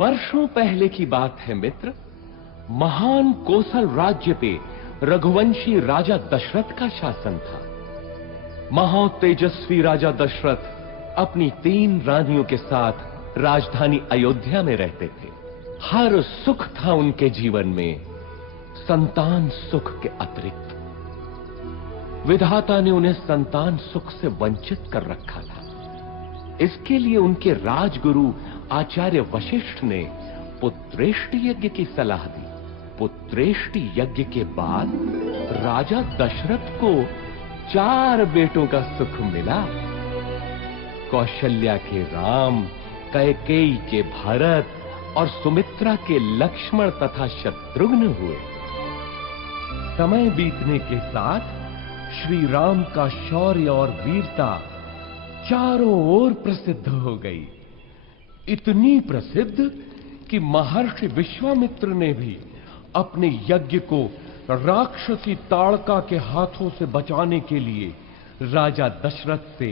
वर्षों पहले की बात है मित्र। महान कोसल राज्य पे रघुवंशी राजा दशरथ का शासन था। महातेजस्वी राजा दशरथ अपनी 3 रानियों के साथ राजधानी अयोध्या में रहते थे। हर सुख था उनके जीवन में, संतान सुख के अतिरिक्त। विधाता ने उन्हें संतान सुख से वंचित कर रखा था। इसके लिए उनके राजगुरु आचार्य वशिष्ठ ने पुत्रेष्टि यज्ञ की सलाह दी। पुत्रेष्टि यज्ञ के बाद राजा दशरथ को 4 बेटों का सुख मिला। कौशल्या के राम, कैकेयी के भरत और सुमित्रा के लक्ष्मण तथा शत्रुघ्न हुए। समय बीतने के साथ श्री राम का शौर्य और वीरता चारों ओर प्रसिद्ध हो गई। इतनी प्रसिद्ध कि महर्षि विश्वामित्र ने भी अपने यज्ञ को राक्षसी ताड़का के हाथों से बचाने के लिए राजा दशरथ से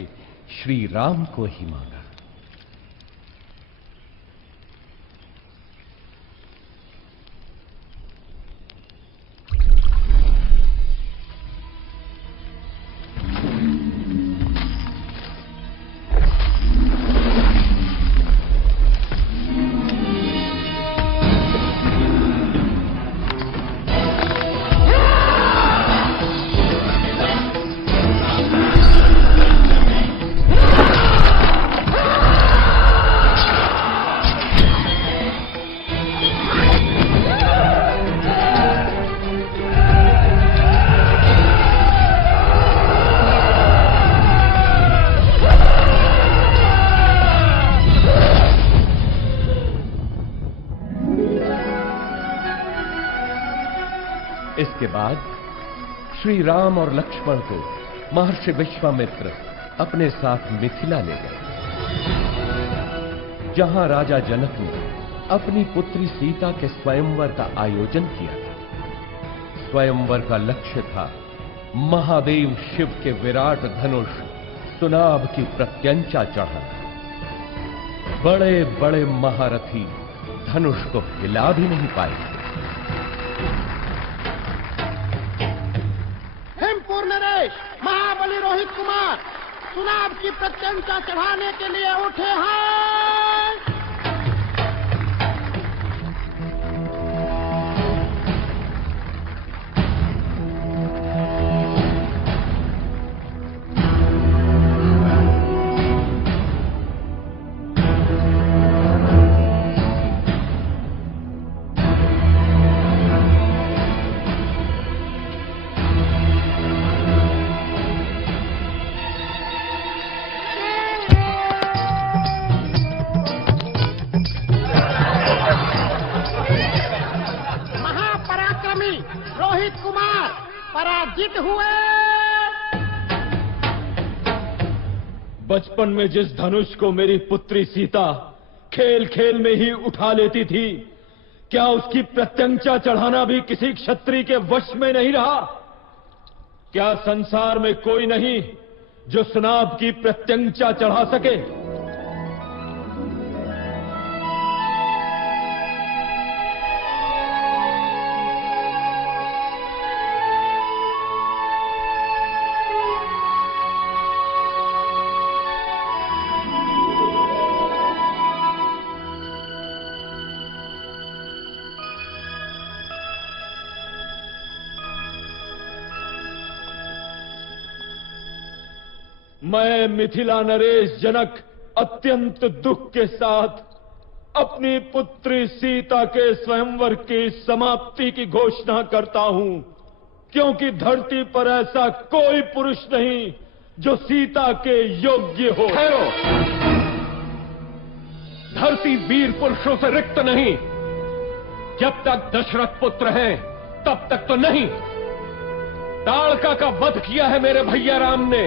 श्री राम को ही मांगा। इसके बाद श्री राम और लक्ष्मण को महर्षि विश्वामित्र अपने साथ मिथिला ले गए, जहां राजा जनक ने अपनी पुत्री सीता के स्वयंवर का आयोजन किया था। स्वयंवर का लक्ष्य था महादेव शिव के विराट धनुष सुनाभ की प्रत्यंचा चढ़ाना। बड़े बड़े महारथी धनुष को हिला भी नहीं पाए। महाबली रोहित कुमार सुनाभ की प्रत्यंचा चढ़ाने के लिए उठे हैं। रोहित कुमार पराजित हुए। बचपन में जिस धनुष को मेरी पुत्री सीता खेल खेल में ही उठा लेती थी, क्या उसकी प्रत्यंचा चढ़ाना भी किसी क्षत्रिय के वश में नहीं रहा? क्या संसार में कोई नहीं जो सुनाभ की प्रत्यंचा चढ़ा सके? मैं मिथिला नरेश जनक अत्यंत दुख के साथ अपनी पुत्री सीता के स्वयंवर की समाप्ति की घोषणा करता हूं, क्योंकि धरती पर ऐसा कोई पुरुष नहीं जो सीता के योग्य हो। ठहरो, धरती वीर पुरुषों से रिक्त नहीं। जब तक दशरथ पुत्र है तब तक तो नहीं। ताड़का का वध किया है मेरे भैया राम ने।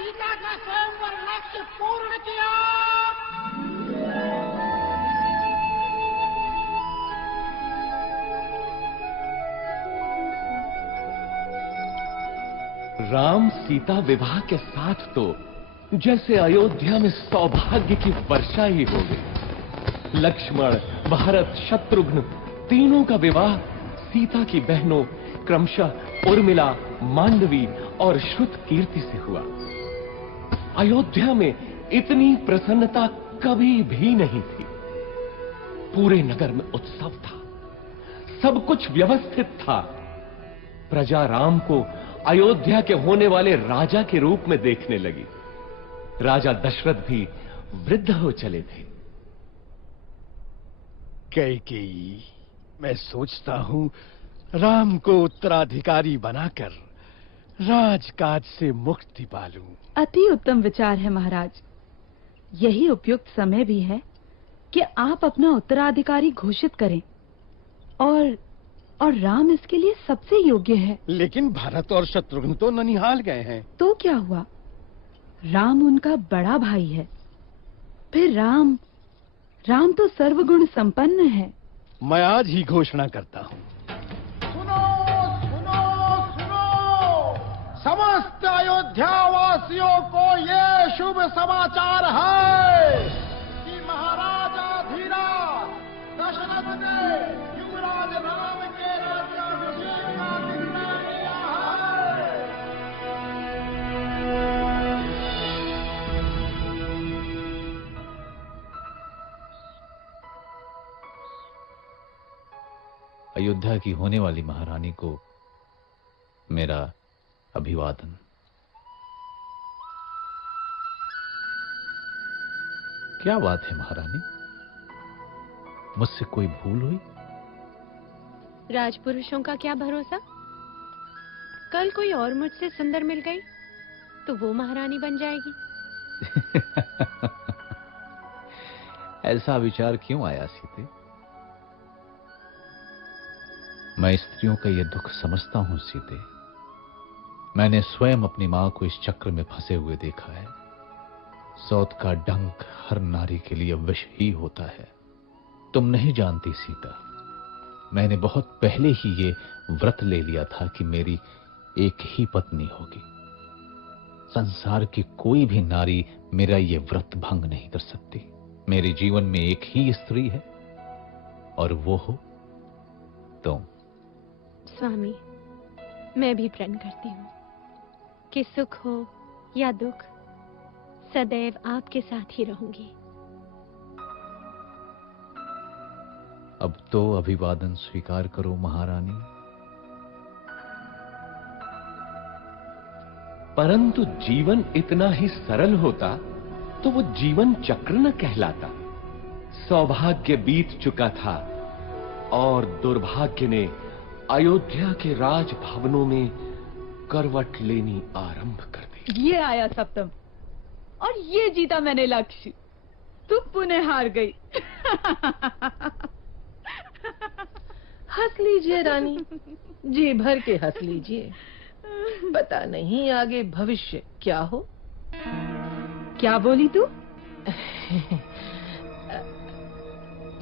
सीता का स्वयंवर लक्ष्य पूर्ण किया। राम सीता विवाह के साथ तो जैसे अयोध्या में सौभाग्य की वर्षा ही हो गई। लक्ष्मण, भरत, शत्रुघ्न तीनों का विवाह सीता की बहनों क्रमशः उर्मिला, मांडवी और श्रुतकीर्ति से हुआ। अयोध्या में इतनी प्रसन्नता कभी भी नहीं थी। पूरे नगर में उत्सव था, सब कुछ व्यवस्थित था। प्रजा राम को अयोध्या के होने वाले राजा के रूप में देखने लगी। राजा दशरथ भी वृद्ध हो चले थे। कैकेयी, मैं सोचता हूं राम को उत्तराधिकारी बनाकर राजकाज से मुक्ति पालूं। अति उत्तम विचार है महाराज। यही उपयुक्त समय भी है कि आप अपना उत्तराधिकारी घोषित करें और राम इसके लिए सबसे योग्य है। लेकिन भरत और शत्रुघ्न तो ननिहाल गए हैं। तो क्या हुआ? राम उनका बड़ा भाई है। फिर राम तो सर्वगुण संपन्न है। मैं आज ही घोषणा करता हूँ। सुनो सुनो सुनो, समस्त अयोध्या वासियों को ये शुभ समाचार है कि महाराजा धीराज दशरथ ने युवराज राम के राज्याभिषेक का निर्णय लिया है। अयोध्या की होने वाली महारानी को मेरा अभिवादन। क्या बात है महारानी, मुझसे कोई भूल हुई? राजपुरुषों का क्या भरोसा, कल कोई और मुझसे सुंदर मिल गई तो वो महारानी बन जाएगी। ऐसा विचार क्यों आया सीते? मैं स्त्रियों का यह दुख समझता हूं सीते। मैंने स्वयं अपनी मां को इस चक्र में फंसे हुए देखा है। सौत का डंक हर नारी के लिए विष ही होता है। तुम नहीं जानती सीता, मैंने बहुत पहले ही ये व्रत ले लिया था कि मेरी एक ही पत्नी होगी। संसार की कोई भी नारी मेरा ये व्रत भंग नहीं कर सकती। मेरे जीवन में एक ही स्त्री है और वो हो तुम। स्वामी, मैं भी प्रण करती हूँ कि सुख हो या दुख सदैव आपके साथ ही रहूंगी। अब तो अभिवादन स्वीकार करो महारानी। परंतु जीवन इतना ही सरल होता तो वो जीवन चक्र न कहलाता। सौभाग्य बीत चुका था और दुर्भाग्य ने अयोध्या के राजभवनों में करवट लेनी आरंभ कर दी। ये आया सप्तम और ये जीता मैंने लक्ष्य। तुम पुनः हार गई। हंस लीजिए रानी, जी भर के हंस लीजिए। पता नहीं आगे भविष्य क्या हो। क्या बोली तू?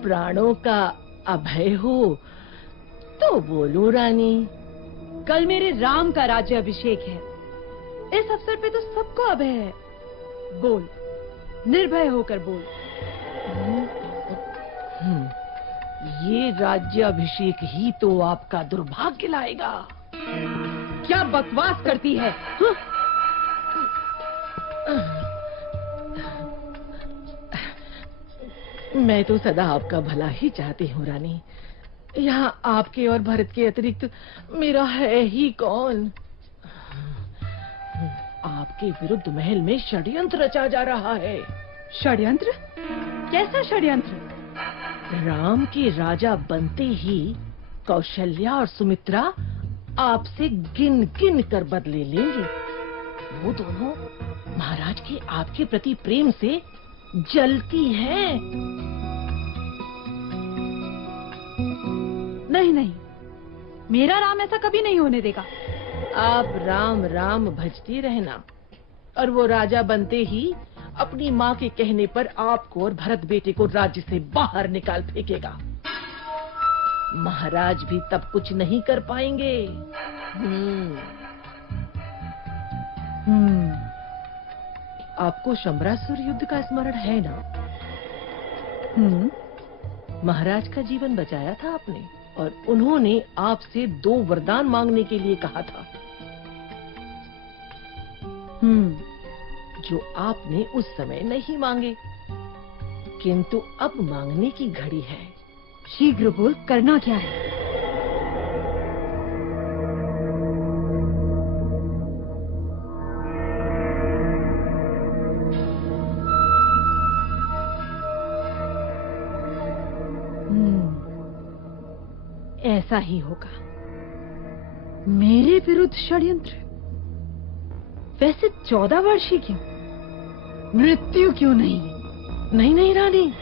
प्राणों का अभय हो तो बोलूं रानी। कल मेरे राम का राज्य अभिषेक है। इस अवसर पे तो सबको अभय है। बोल, निर्भय होकर बोल। ये राज्य अभिषेक ही तो आपका दुर्भाग्य लाएगा। क्या बकवास करती है? मैं तो सदा आपका भला ही चाहती हूँ रानी। यहाँ आपके और भरत के अतिरिक्त मेरा है ही कौन। आपके विरुद्ध महल में षड्यंत्र रचा जा रहा है। षड्यंत्र? कैसा षड्यंत्र? राम के राजा बनते ही कौशल्या और सुमित्रा आपसे गिन गिन कर बदले लेंगे। वो दोनों महाराज के आपके प्रति प्रेम से जलती हैं। नहीं नहीं, मेरा राम ऐसा कभी नहीं होने देगा। आप राम राम भजती रहना। और वो राजा बनते ही अपनी माँ के कहने पर आपको और भरत बेटे को राज्य से बाहर निकाल फेंकेगा। महाराज भी तब कुछ नहीं कर पाएंगे। आपको शंबरासुर युद्ध का स्मरण है ना? महाराज का जीवन बचाया था आपने, और उन्होंने आपसे 2 वरदान मांगने के लिए कहा था, जो आपने उस समय नहीं मांगे, किंतु अब मांगने की घड़ी है। शीघ्र बोल, करना क्या है? ऐसा ही होगा। मेरे विरुद्ध षड्यंत्र? वैसे 14 वर्ष ही क्यों? मृत्यु क्यों नहीं? नहीं रानी,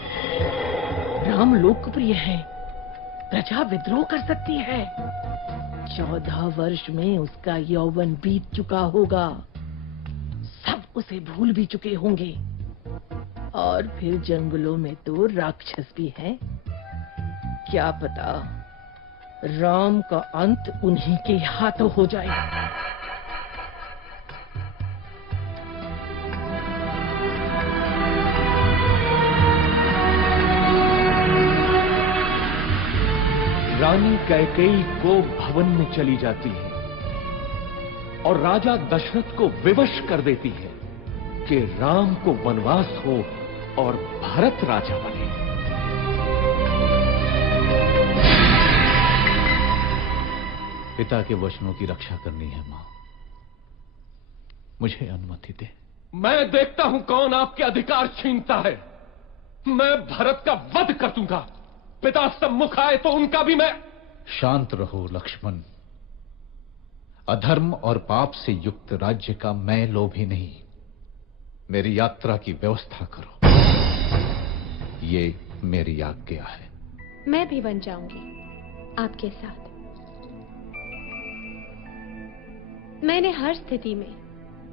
राम लोकप्रिय है, प्रजा विद्रोह कर सकती है। 14 वर्ष में उसका यौवन बीत चुका होगा, सब उसे भूल भी चुके होंगे, और फिर जंगलों में तो राक्षस भी हैं। क्या पता राम का अंत उन्हीं के हाथों हो जाए। रानी कैकेयी को भवन में चली जाती है और राजा दशरथ को विवश कर देती है कि राम को वनवास हो और भरत राजा बने। पिता के वचनों की रक्षा करनी है मां, मुझे अनुमति दे। मैं देखता हूं कौन आपके अधिकार छीनता है। मैं भरत का वध कर दूंगा। पिता सम्मुख आए तो उनका भी मैं। शांत रहो लक्ष्मण। अधर्म और पाप से युक्त राज्य का मैं लोभी नहीं। मेरी यात्रा की व्यवस्था करो, ये मेरी आज्ञा है। मैं भी बन जाऊंगी आपके साथ। मैंने हर स्थिति में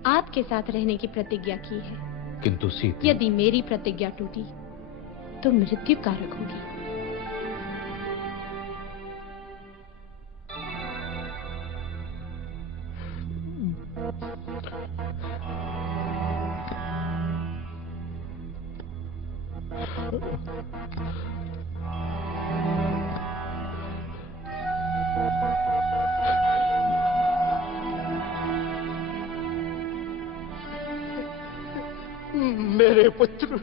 आपके साथ रहने की प्रतिज्ञा की है, किंतु सीता, यदि मेरी प्रतिज्ञा टूटी तो मृत्यु कारक होगी। मेरे पुत्र,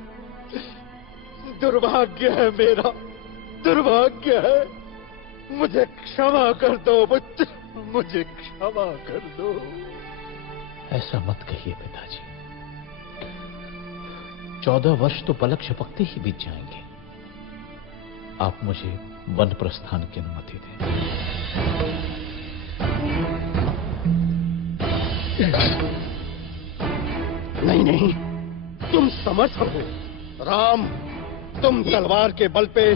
दुर्भाग्य है मेरा, दुर्भाग्य है। मुझे क्षमा कर दो पुत्र, मुझे क्षमा कर दो। ऐसा मत कहिए पिताजी। 14 वर्ष तो पलक झपकते ही बीत जाएंगे। आप मुझे वन प्रस्थान की अनुमति दें। नहीं नहीं, तुम समर्थ हो। राम, तुम तलवार के बल पे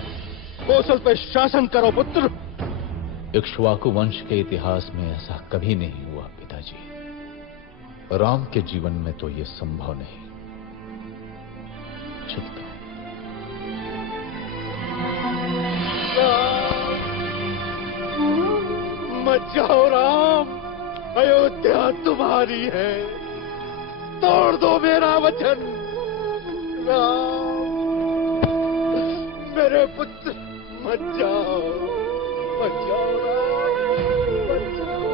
कौशल पे शासन करो पुत्र। इक्ष्वाकु वंश के इतिहास में ऐसा कभी नहीं हुआ पिताजी। राम के जीवन में तो ये संभव नहीं। चुप मत जाओ राम, अयोध्या तुम्हारी है। तोड़ दो मेरा वचन राम। मेरे पुत्र मत जाओ, मत जाओ राम, मत जाओ।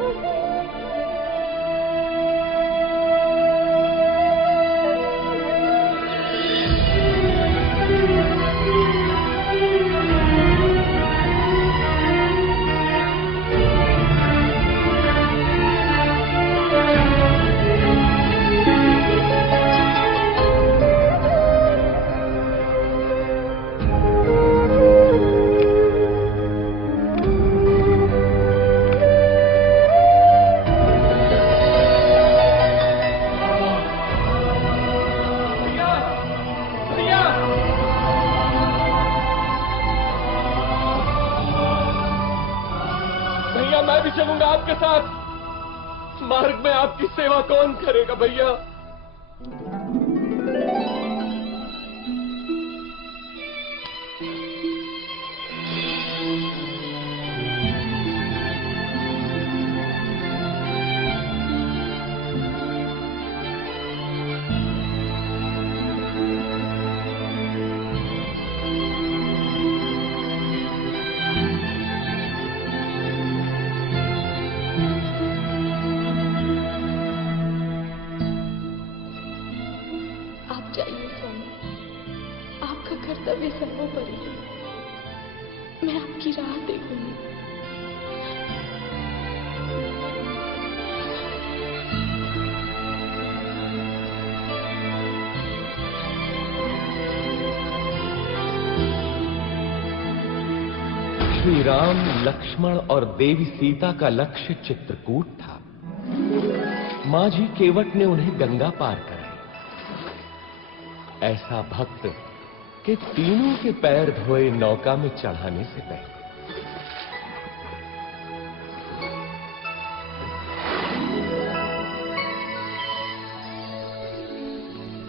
मैं भी चलूंगा आपके साथ। मार्ग में आपकी सेवा कौन करेगा भैया? जाइए स्वामी, आपका कर्तव्य सर्वोपरि है। मैं आपकी राह देखूंगी। श्री राम, लक्ष्मण और देवी सीता का लक्ष्य चित्रकूट था। माझी केवट ने उन्हें गंगा पार कराई। ऐसा भक्त कि तीनों के पैर धोए नौका में चढ़ाने से पहले।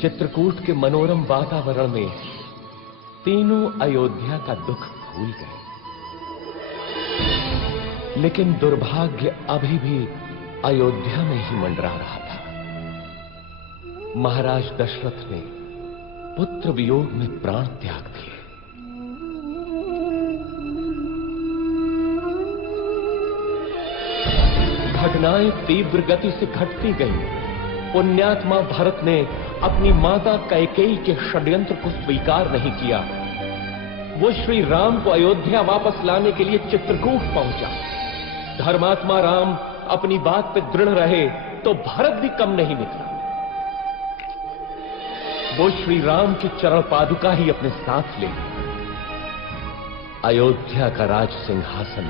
चित्रकूट के मनोरम वातावरण में तीनों अयोध्या का दुख भूल गए। लेकिन दुर्भाग्य अभी भी अयोध्या में ही मंडरा रहा था। महाराज दशरथ ने पुत्र वियोग में प्राण त्याग दिए। घटनाएं तीव्र गति से घटती गईं। पुण्यात्मा भरत ने अपनी माता कैकेयी के षड्यंत्र को स्वीकार नहीं किया। वो श्री राम को अयोध्या वापस लाने के लिए चित्रकूट पहुंचा। धर्मात्मा राम अपनी बात पे दृढ़ रहे तो भरत भी कम नहीं निकला। वो श्री राम की चरण पादुका ही अपने साथ ले गए। अयोध्या का राज सिंहासन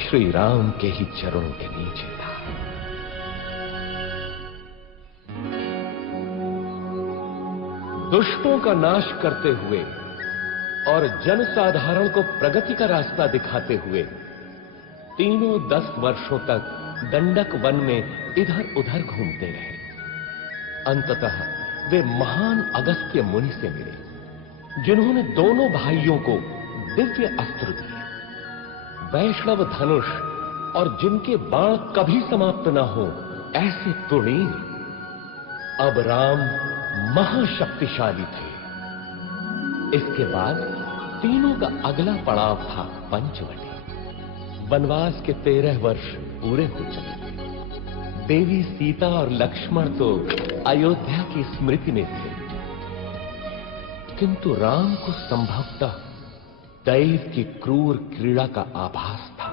श्री राम के ही चरणों के नीचे था। दुष्टों का नाश करते हुए और जनसाधारण को प्रगति का रास्ता दिखाते हुए तीनों 10 वर्षों तक दंडक वन में इधर उधर घूमते रहे। अंततः वे महान अगस्त्य मुनि से मिले, जिन्होंने दोनों भाइयों को दिव्य अस्त्र दिए, वैष्णव धनुष, और जिनके बाण कभी समाप्त न हो ऐसे तुणीर। अब राम महाशक्तिशाली थे। इसके बाद तीनों का अगला पड़ाव था पंचवटी। वनवास के 13 वर्ष पूरे हो चुके। देवी सीता और लक्ष्मण तो अयोध्या की स्मृति में थे, किंतु राम को संभवतः दैव की क्रूर क्रीड़ा का आभास था।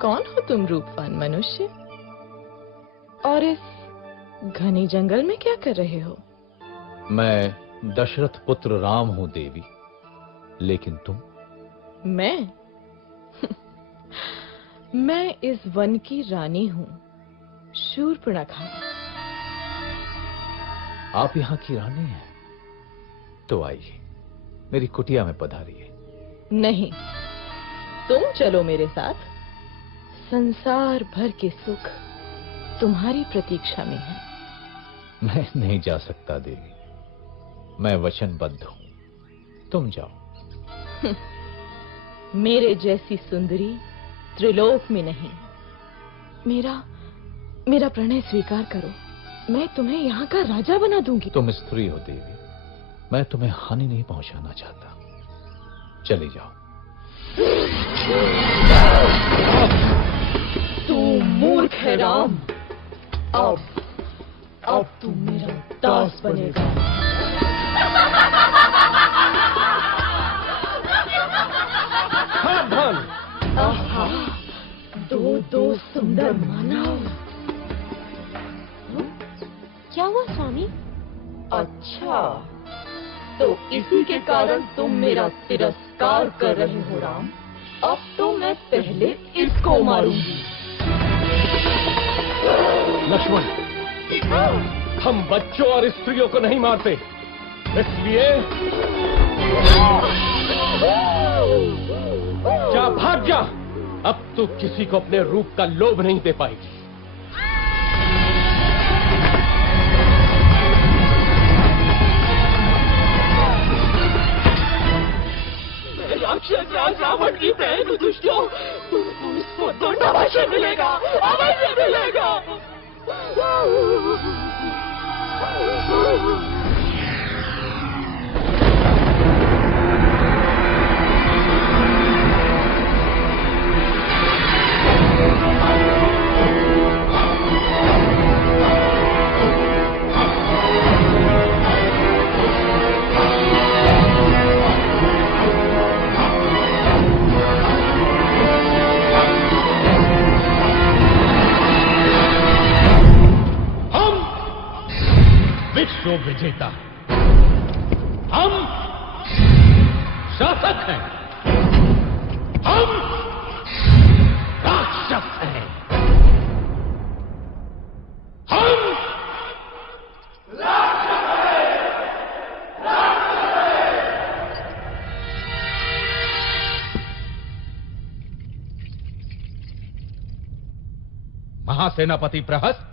कौन हो तुम रूपवान मनुष्य? और इस घने जंगल में क्या कर रहे हो? मैं दशरथ पुत्र राम हूं देवी, लेकिन तुम? मैं मैं इस वन की रानी हूं, शूर्पणखा। आप यहाँ की रानी हैं? तो आइए, मेरी कुटिया में पधारिए। नहीं, तुम चलो मेरे साथ। संसार भर के सुख तुम्हारी प्रतीक्षा में है। मैं नहीं जा सकता देवी, मैं वचनबद्ध हूं। तुम जाओ। मेरे जैसी सुंदरी त्रिलोक में नहीं। मेरा प्रणय स्वीकार करो। मैं तुम्हें यहाँ का राजा बना दूंगी। तुम स्त्री हो देवी, मैं तुम्हें हानि नहीं पहुंचाना चाहता। चली जाओ। तू मूर्ख है राम। अब तू मेरा दास बनेगा। सावधान! आहा, दो सुंदर मानव। क्या हुआ स्वामी? अच्छा, तो इसी के कारण तुम मेरा तिरस्कार कर रहे हो राम। अब तो मैं पहले इसको मारूंगी। लक्ष्मण, हम बच्चों और स्त्रियों को नहीं मारते, इसलिए जा, भाग जा। अब तो किसी को अपने रूप का लोभ नहीं दे पाएगी। राक्षस राज रावण की बहन दुष्टों, उसको दंड अवश्य मिलेगा, अवश्य मिलेगा। विश्व विजेता हम शासक हैं, हम राक्षस हैं, हम महासेनापति प्रहस्त,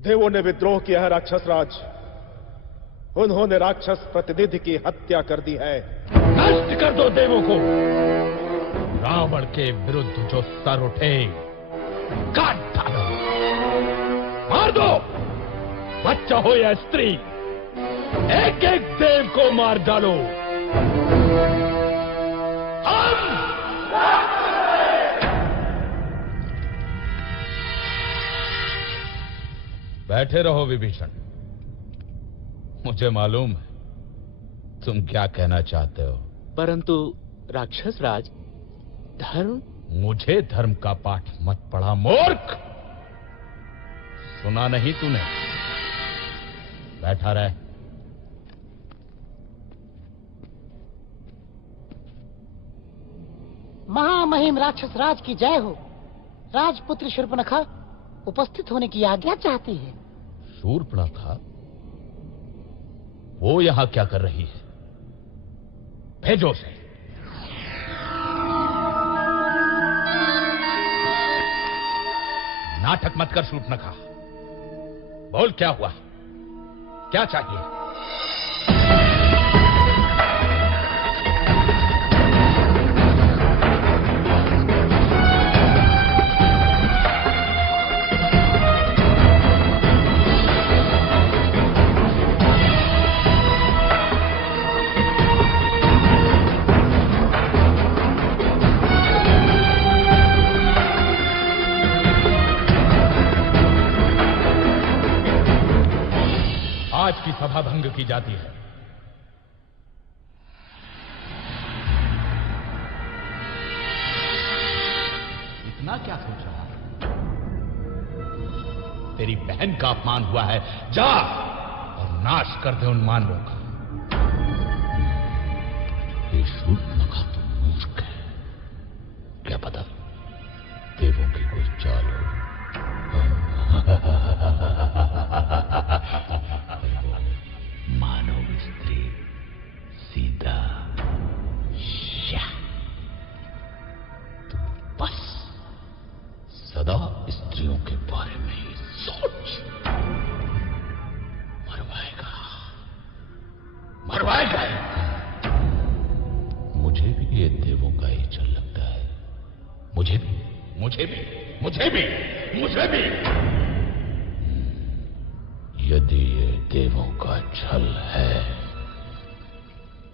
देवों ने विद्रोह किया है राक्षस राज। उन्होंने राक्षस प्रतिनिधि की हत्या कर दी है। नष्ट कर दो देवों को। रावण के विरुद्ध जो सर उठे काट डालो, मार दो, बच्चा हो या स्त्री, एक एक देव को मार डालो। बैठे रहो विभीषण, मुझे मालूम है तुम क्या कहना चाहते हो। परंतु राक्षस राज, धर्म। मुझे धर्म का पाठ मत पढ़ा मूर्ख। सुना नहीं तूने? बैठा रहे। महामहिम राक्षस राज की जय हो। राजपुत्री शूर्पणखा उपस्थित होने की आज्ञा चाहती है। शूर्पणखा? वो यहां क्या कर रही है? भेजो उसे। नाटक मत कर शूर्पणखा। बोल क्या हुआ, क्या चाहिए? आज की सभा भंग की जाती है। इतना क्या सोच रहा है? तेरी बहन का अपमान हुआ है, जा और नाश कर दे उन मानवों का। ये शूर्पणखा तो मूर्ख है, क्या पता देवों की कोई चाल हो। मानव स्त्री सीधा तू बस सदा स्त्रियों के बारे में ही सोच। मरवाएगा, मरवाएगा। मुझे भी ये देवों का ही चल लगता है। मुझे भी, मुझे भी, मुझे भी, मुझे भी। यदि ये देवों का छल है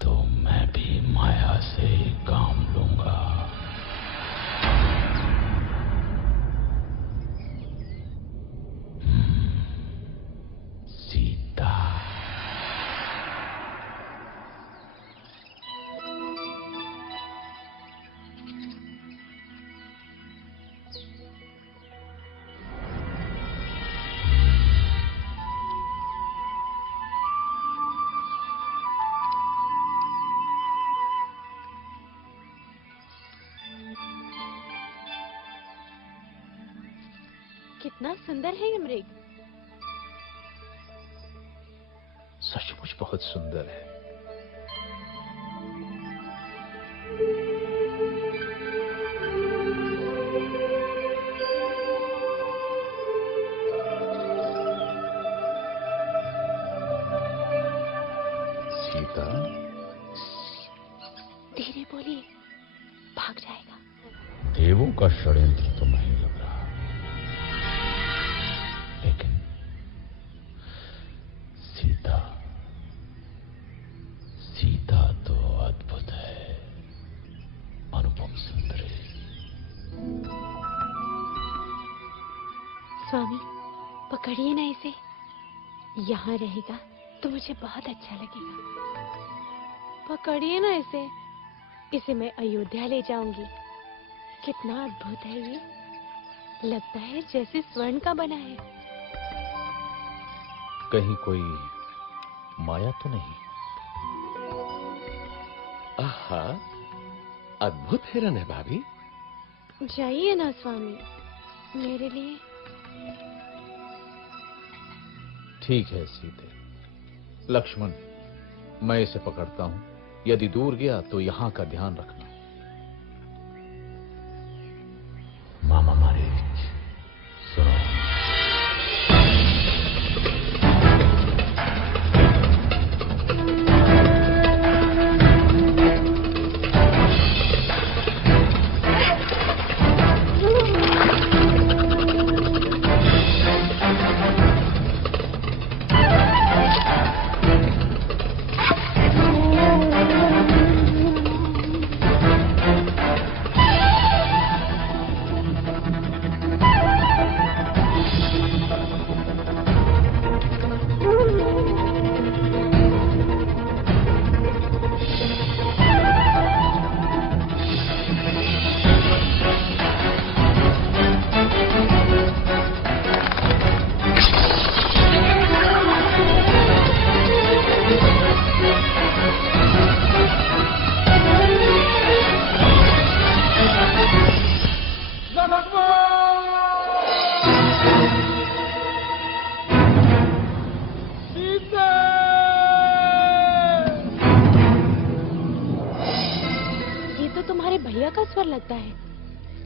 तो मैं भी माया से ही काम लूंगा। सीता। कितना सुंदर है ये मृग। सचमुच बहुत सुंदर है। देवों का षड्यंत्र तो नहीं लग रहा, लेकिन सीता सीता तो अद्भुत है, अनुपम सुंदरी। स्वामी, पकड़िए ना इसे। यहाँ रहेगा तो मुझे बहुत अच्छा लगेगा। पकड़िए ना इसे। इसे मैं अयोध्या ले जाऊंगी। कितना अद्भुत है ये। लगता है जैसे स्वर्ण का बना है। कहीं कोई माया तो नहीं? आहा, अद्भुत हिरन है भाभी। जाइए ना स्वामी, मेरे लिए। ठीक है सीते। लक्ष्मण, मैं इसे पकड़ता हूं। यदि दूर गया तो यहां का ध्यान रखना। मामा मारीच, सुनो।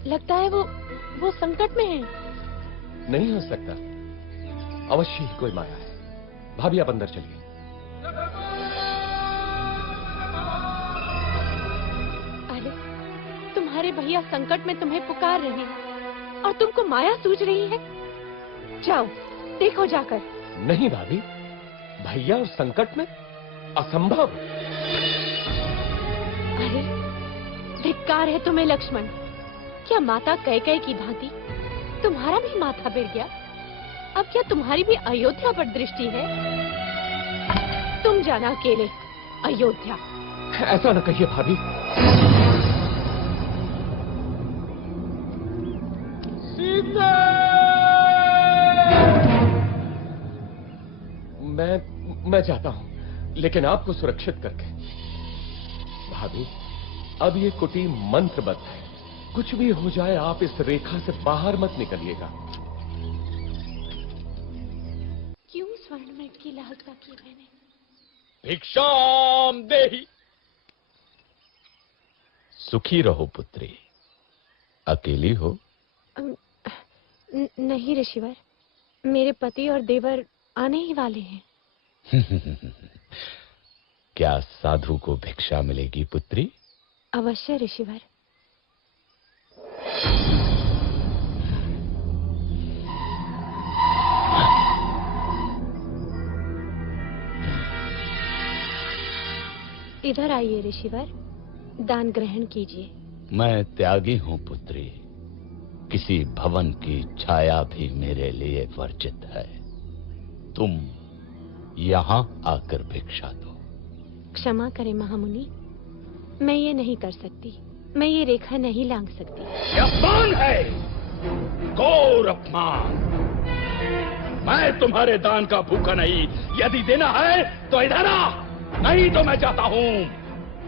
लगता है वो संकट में है। नहीं हो सकता, अवश्य ही कोई माया है। भाभी आप अंदर चलिए। अरे, तुम्हारे भैया संकट में तुम्हें पुकार रहे हैं और तुमको माया सूझ रही है। जाओ देखो जाकर। नहीं भाभी, भैया और संकट में असंभव। अरे, धिक्कार है तुम्हें लक्ष्मण। क्या माता कैकेयी की भांति तुम्हारा भी माथा बिर गया? अब क्या तुम्हारी भी अयोध्या पर दृष्टि है? तुम जाना अकेले अयोध्या। ऐसा न कहिए भाभी। मैं जाता हूं, लेकिन आपको सुरक्षित करके। भाभी, अब ये कुटी मंत्रबद्ध है। कुछ भी हो जाए, आप इस रेखा से बाहर मत निकलिएगा। क्यों स्वर्ण में की लालसा की मैंने? भिक्षाम देहि। सुखी रहो पुत्री। अकेली हो? नहीं ऋषिवर, मेरे पति और देवर आने ही वाले हैं। क्या साधु को भिक्षा मिलेगी पुत्री? अवश्य ऋषिवर। इधर आइए ऋषिवर, दान ग्रहण कीजिए। मैं त्यागी हूं पुत्री। किसी भवन की छाया भी मेरे लिए वर्जित है। तुम यहाँ आकर भिक्षा दो। क्षमा करें महामुनि, मैं ये नहीं कर सकती। मैं ये रेखा नहीं लांघ सकती। यह अपमान है, घोर अपमान। मैं तुम्हारे दान का भूखा नहीं। यदि देना है तो इधर आ, नहीं तो मैं जाता हूं।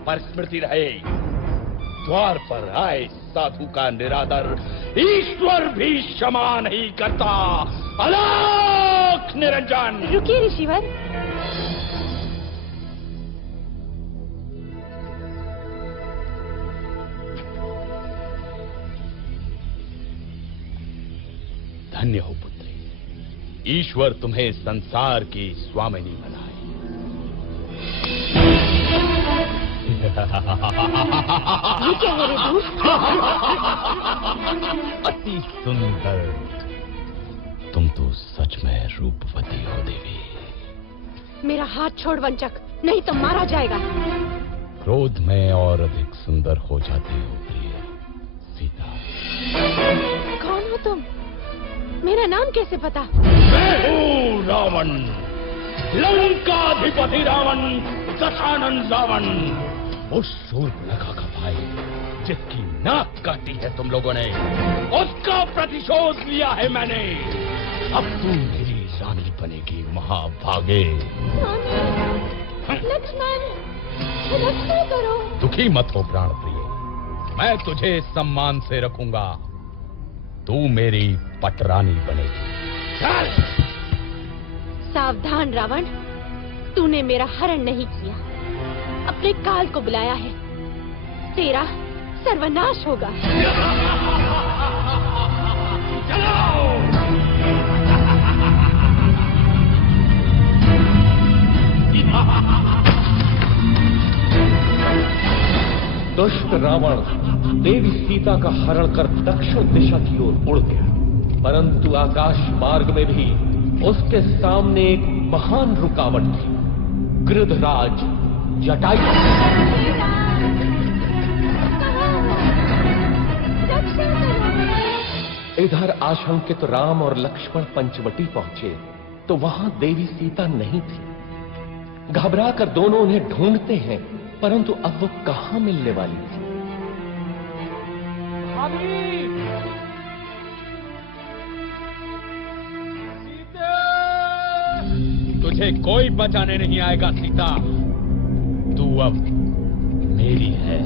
पर स्मृति रहे, द्वार पर आए साधु का निरादर ईश्वर भी क्षमा नहीं करता। अलौक निरंजन। रुकिए ऋषिवर। धन्य हो पुत्री, ईश्वर तुम्हें संसार की स्वामिनी बनाए। ये क्या है रे दूत? अति सुंदर। तुम तो सच में रूपवती हो देवी। मेरा हाथ छोड़ वंचक, नहीं तो मारा जाएगा। क्रोध में और अधिक सुंदर हो जाती हो प्रिय सीता। कौन हो तुम? मेरा नाम कैसे पता? मैं हूँ रावण, लंकाधिपति रावण, दशानन रावण, उस शूर्पणखा का भाई जिसकी नाक काटी है तुम लोगों ने, उसका प्रतिशोध लिया है मैंने। अब तुम मेरी रानी बनेगी महाभागे। लक्ष्मण, रक्षा करो। दुखी मत हो प्राण प्रिय, मैं तुझे सम्मान से रखूंगा। तू मेरी पटरानी बनेगी। सावधान रावण, तूने मेरा हरण नहीं किया, अपने काल को बुलाया है। तेरा सर्वनाश होगा। दुष्ट रावण देवी सीता का हरण कर दक्षिण दिशा की ओर उड़ गया, परंतु आकाश मार्ग में भी उसके सामने एक महान रुकावट थी, गृधराज जटायु। इधर आशंकित राम और लक्ष्मण पंचवटी पहुंचे तो वहां देवी सीता नहीं थी। घबराकर दोनों उन्हें ढूंढते हैं, परंतु अब वो कहां मिलने वाली थी। तुझे कोई बचाने नहीं आएगा सीता, तू अब मेरी है।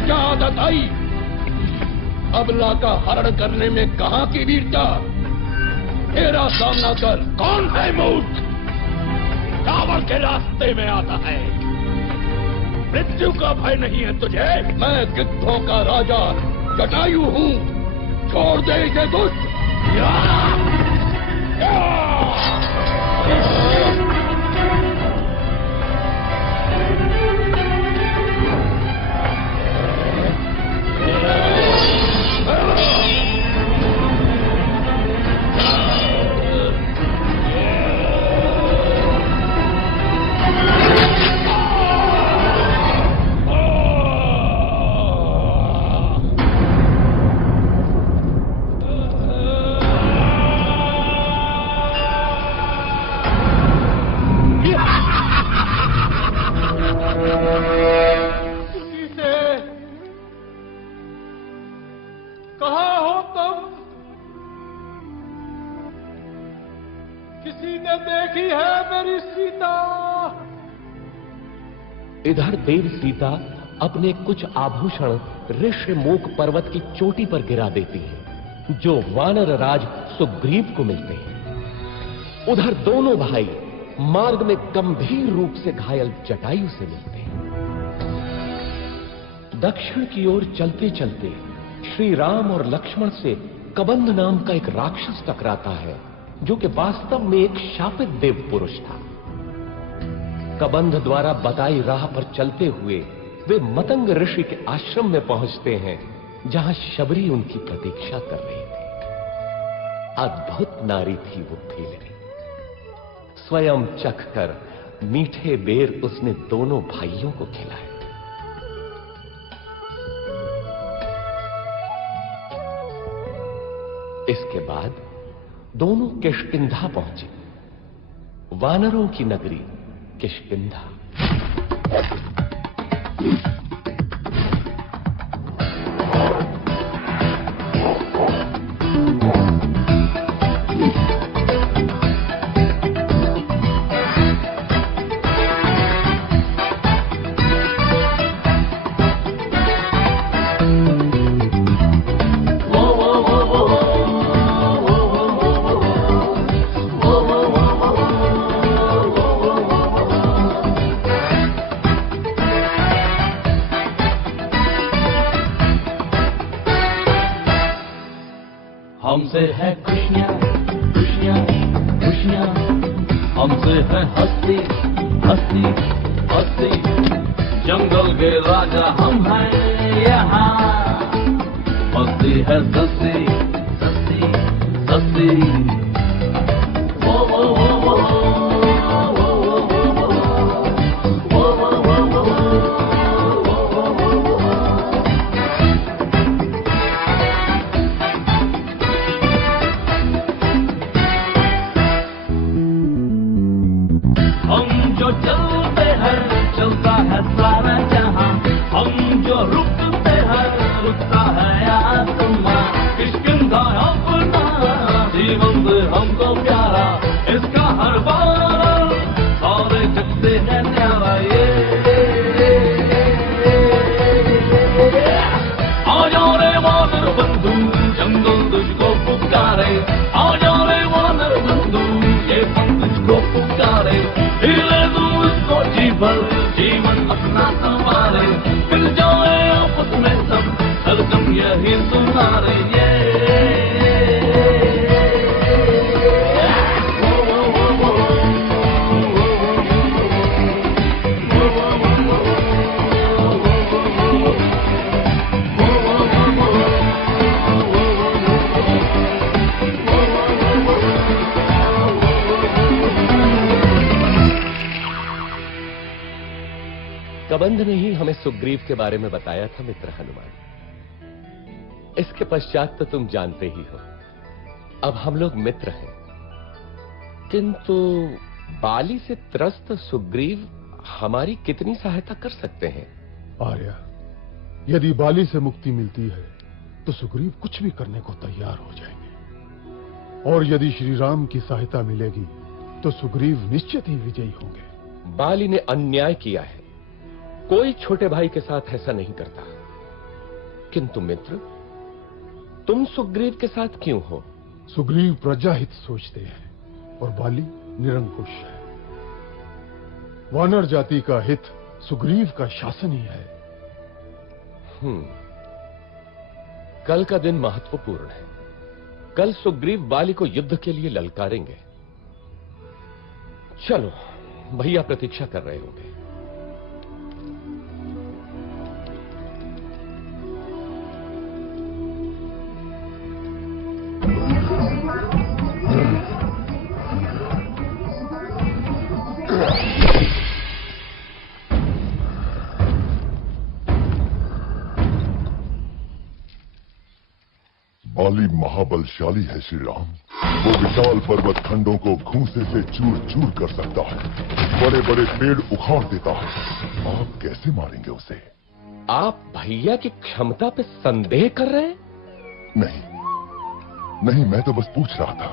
क्या आदत आई? अबला का हरण करने में कहां की वीरता? मेरा सामना कर। कौन है मूर्ख? रावण के रास्ते में आता है। मृत्यु का भय नहीं है तुझे? मैं गिद्धों का राजा जटायु हूँ। छोड़ दे इसे दुष्ट। इधर देवी सीता अपने कुछ आभूषण ऋषिमुख पर्वत की चोटी पर गिरा देती है, जो वानर राज सुग्रीव को मिलते हैं। उधर दोनों भाई मार्ग में गंभीर रूप से घायल जटायु से मिलते हैं। दक्षिण की ओर चलते चलते श्री राम और लक्ष्मण से कबंध नाम का एक राक्षस टकराता है, जो कि वास्तव में एक शापित देव पुरुष था। कबंध द्वारा बताई राह पर चलते हुए वे मतंग ऋषि के आश्रम में पहुंचते हैं, जहां शबरी उनकी प्रतीक्षा कर रही थी। अद्भुत नारी थी वो भेलरी। स्वयं चखकर मीठे बेर उसने दोनों भाइयों को खिलाए। इसके बाद दोनों किष्किंधा पहुंचे, वानरों की नगरी किष्किंधा। हमसे है हस्ती हस्ती हस्ती, जंगल के राजा हम हैं यहाँ। मस्ती है सस्ती सस्ती सस्ती, वो वो वो वो वो वो वो वो वो वो। हम जो चलते हैं चलता है सारा जहां, हम जो रुकते हैं रुकता है आसमां। किष्किंधा अपना जीवन से हमको प्यारा, इसका हर बार सारे जग से है न्यारा। ये आ जाओ रे वानर बंधु, जंगल तुझको पुकारे। आ जाओ रे वानर बंधु, ये पंख तुझको पुकारे। हिले तू इसको जीवन अपना संवारे, मिल जाए आपस में सब हरदम यही तुम्हारे। ये कबंध ने ही हमें सुग्रीव के बारे में बताया था मित्र हनुमान। इसके पश्चात तो तुम जानते ही हो, अब हम लोग मित्र हैं। किंतु बाली से त्रस्त सुग्रीव हमारी कितनी सहायता कर सकते हैं? आर्या, यदि बाली से मुक्ति मिलती है तो सुग्रीव कुछ भी करने को तैयार हो जाएंगे, और यदि श्री राम की सहायता मिलेगी तो सुग्रीव निश्चित ही विजयी होंगे। बाली ने अन्याय किया है, कोई छोटे भाई के साथ ऐसा नहीं करता। किंतु मित्र, तुम सुग्रीव के साथ क्यों हो? सुग्रीव प्रजाहित सोचते हैं और बाली निरंकुश है। वानर जाति का हित सुग्रीव का शासन ही है। कल का दिन महत्वपूर्ण है। कल सुग्रीव बाली को युद्ध के लिए ललकारेंगे। चलो, भैया प्रतीक्षा कर रहे होंगे। बाली महाबलशाली है श्री राम। वो विशाल पर्वत खंडों को घूंसे से चूर चूर कर सकता है, बड़े बड़े पेड़ उखाड़ देता है। आप कैसे मारेंगे उसे? आप भैया की क्षमता पे संदेह कर रहे हैं? नहीं नहीं, मैं तो बस पूछ रहा था।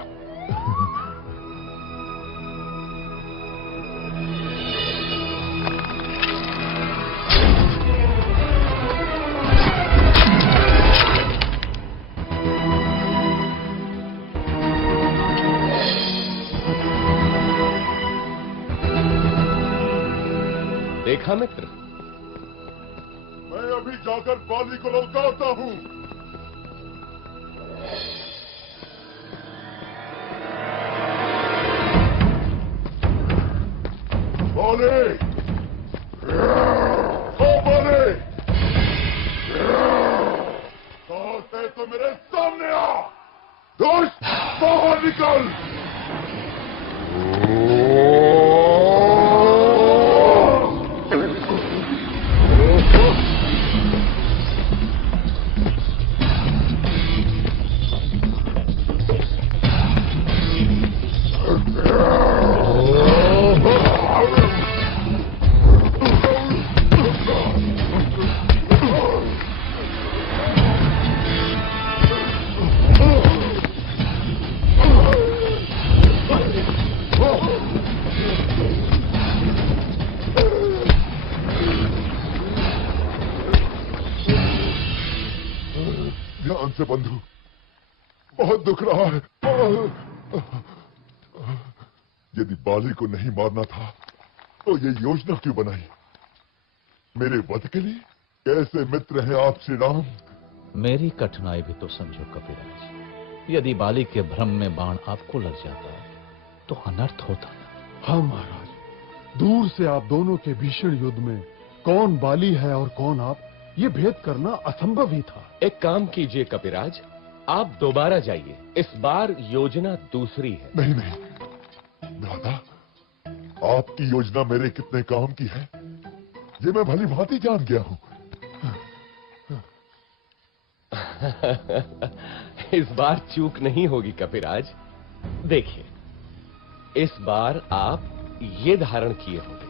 देखा मित्र, मैं अभी जाकर बाली को ललकारता हूं। बाली, ओ बाली, साहस है तो मेरे सामने आ। दुष्ट, बाहर निकल। ध्यान से बंधु, बहुत दुख रहा है। यदि बाली को नहीं मारना था तो ये योजना क्यों बनाई? मेरे वध के लिए? कैसे मित्र हैं आप श्री राम? मेरी कठिनाई भी तो समझो कपिराज। यदि बाली के भ्रम में बाण आपको लग जाता तो अनर्थ होता। हाँ महाराज, दूर से आप दोनों के भीषण युद्ध में कौन बाली है और कौन आप, ये भेद करना असंभव ही था। एक काम कीजिए कपिराज, आप दोबारा जाइए, इस बार योजना दूसरी है। नहीं नहीं भ्राता, आपकी योजना मेरे कितने काम की है ये मैं भली भांति जान गया हूं। इस बार चूक नहीं होगी कपिराज। देखिए, इस बार आप ये धारण किए होंगे।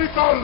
निकल।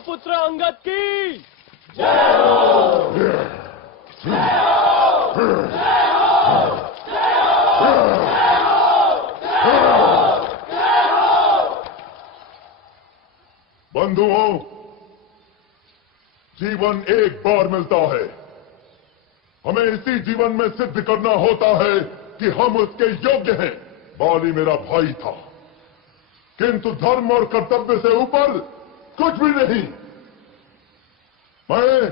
पुत्र अंगद की बंधुओं, जीवन एक बार मिलता है। हमें इसी जीवन में सिद्ध करना होता है कि हम उसके योग्य हैं। बाली मेरा भाई था, किंतु धर्म और कर्तव्य से ऊपर कुछ भी नहीं। मैं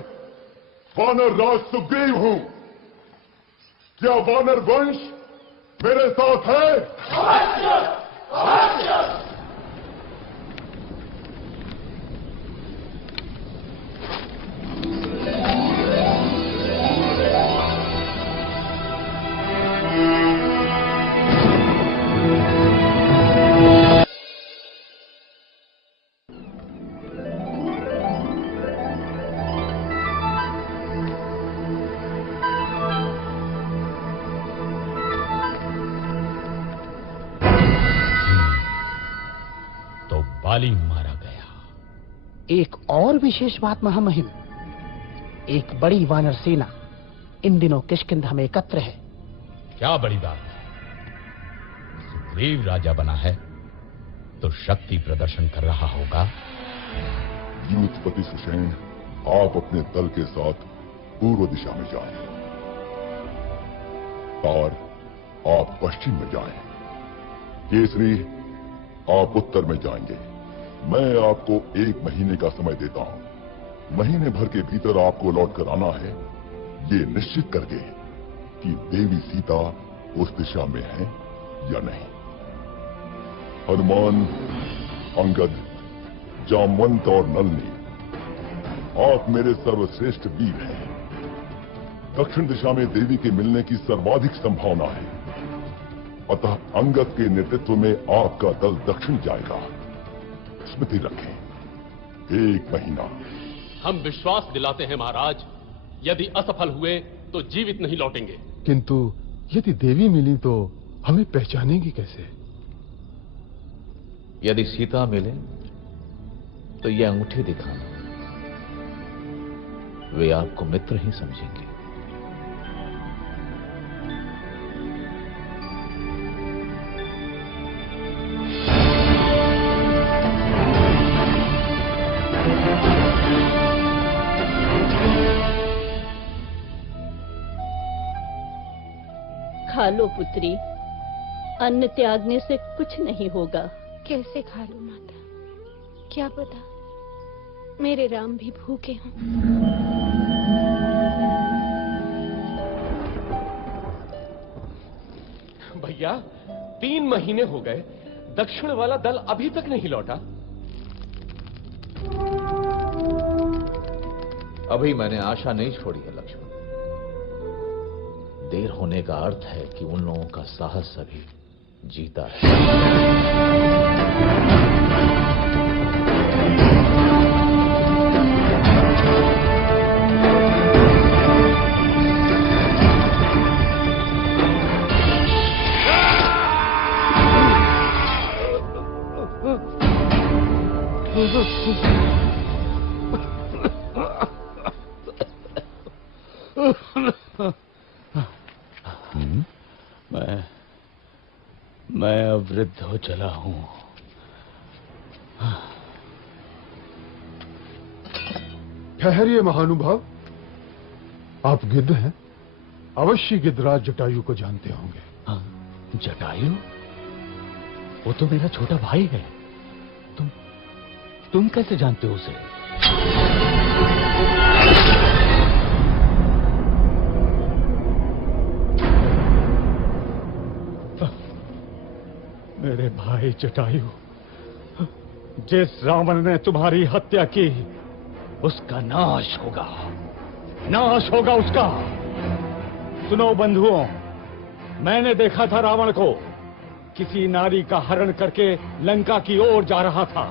वानर राज सुग्रीव हूं। क्या वानर वंश मेरे साथ है? अवश्य, अवश्य। बाली मारा गया। एक और विशेष बात महामहिम, एक बड़ी वानर सेना इन दिनों किष्किंधा में एकत्र है। क्या बड़ी बात है? सुग्रीव राजा बना है तो शक्ति प्रदर्शन कर रहा होगा। युद्धपति सुषेण, आप अपने दल के साथ पूर्व दिशा में जाएं और आप पश्चिम में जाएं। केसरी, आप उत्तर में जाएंगे। मैं आपको 1 महीने का समय देता हूं। महीने भर के भीतर आपको लौट कर आना है, ये निश्चित करके कि देवी सीता उस दिशा में है या नहीं। हनुमान, अंगद, जामवंत और नलनी, आप मेरे सर्वश्रेष्ठ वीर हैं। दक्षिण दिशा में देवी के मिलने की सर्वाधिक संभावना है, अतः अंगद के नेतृत्व में आपका दल दक्षिण जाएगा। स्मृति रखें, 1 महीना। हम विश्वास दिलाते हैं महाराज, यदि असफल हुए तो जीवित नहीं लौटेंगे। किंतु यदि देवी मिली तो हमें पहचानेंगी कैसे? यदि सीता मिले तो ये अंगूठी दिखाना, वे आपको मित्र ही समझेंगे। खा लो पुत्री, अन्न त्यागने से कुछ नहीं होगा। कैसे खा लूं माता? क्या पता मेरे राम भी भूखे हों। भैया, 3 महीने हो गए, दक्षिण वाला दल अभी तक नहीं लौटा। अभी मैंने आशा नहीं छोड़ी है लक्ष्मण। देर होने का अर्थ है कि उन लोगों का साहस अभी जीता है। मैं अब वृद्ध हो चला हूं। ठहरिए महानुभाव, आप गिद्ध हैं, अवश्य गिद्धराज जटायु को जानते होंगे। हाँ, जटायु? वो तो मेरा छोटा भाई है। तुम कैसे जानते हो उसे? मेरे भाई जटायु, जिस रावण ने तुम्हारी हत्या की, उसका नाश होगा, नाश होगा उसका। सुनो बंधुओं, मैंने देखा था रावण को किसी नारी का हरण करके लंका की ओर जा रहा था।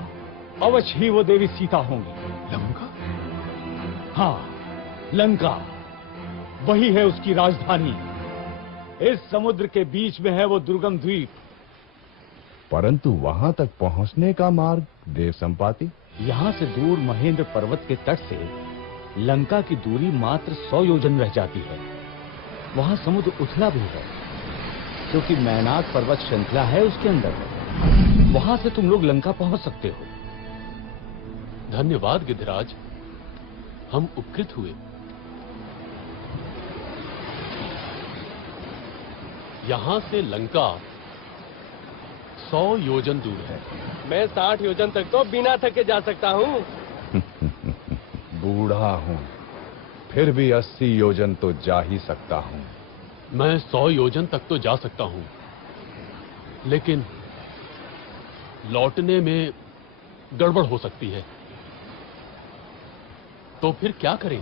अवश्य ही वो देवी सीता होंगी। लंका? हाँ, लंका, वही है उसकी राजधानी। इस समुद्र के बीच में है वो दुर्गम द्वीप। परंतु वहां तक पहुंचने का मार्ग देव संपाति? यहां से दूर महेंद्र पर्वत के तट से लंका की दूरी मात्र 100 योजन रह जाती है। वहां समुद्र उथला भी है, क्योंकि मैनाक पर्वत श्रृंखला है उसके अंदर। वहां से तुम लोग लंका पहुंच सकते हो। धन्यवाद गिद्धराज, हम उपकृत हुए। यहां से लंका 100 योजन दूर है। मैं 60 योजन तक तो बिना थके जा सकता हूँ। बूढ़ा हूँ, फिर भी 80 योजन तो जा ही सकता हूँ। मैं 100 योजन तक तो जा सकता हूँ, लेकिन लौटने में गड़बड़ हो सकती है। तो फिर क्या करें?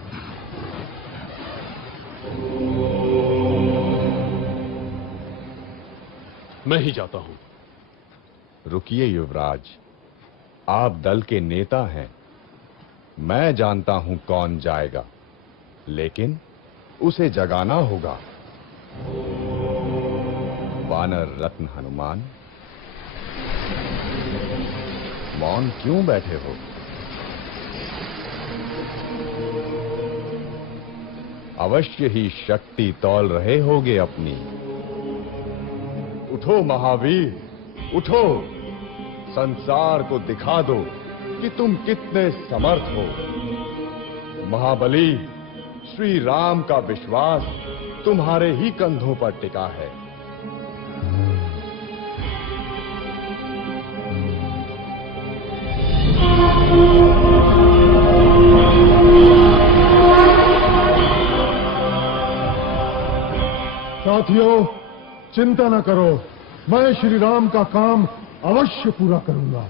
मैं ही जाता हूं। रुकिए युवराज, आप दल के नेता हैं। मैं जानता हूं कौन जाएगा, लेकिन उसे जगाना होगा। वानर रत्न हनुमान, मौन क्यों बैठे हो? अवश्य ही शक्ति तौल रहे होगे अपनी। उठो महावीर, उठो, संसार को दिखा दो कि तुम कितने समर्थ हो। महाबली, श्री राम का विश्वास तुम्हारे ही कंधों पर टिका है। साथियों, चिंता न करो, मैं श्री राम का काम अवश्य पूरा करूंगा।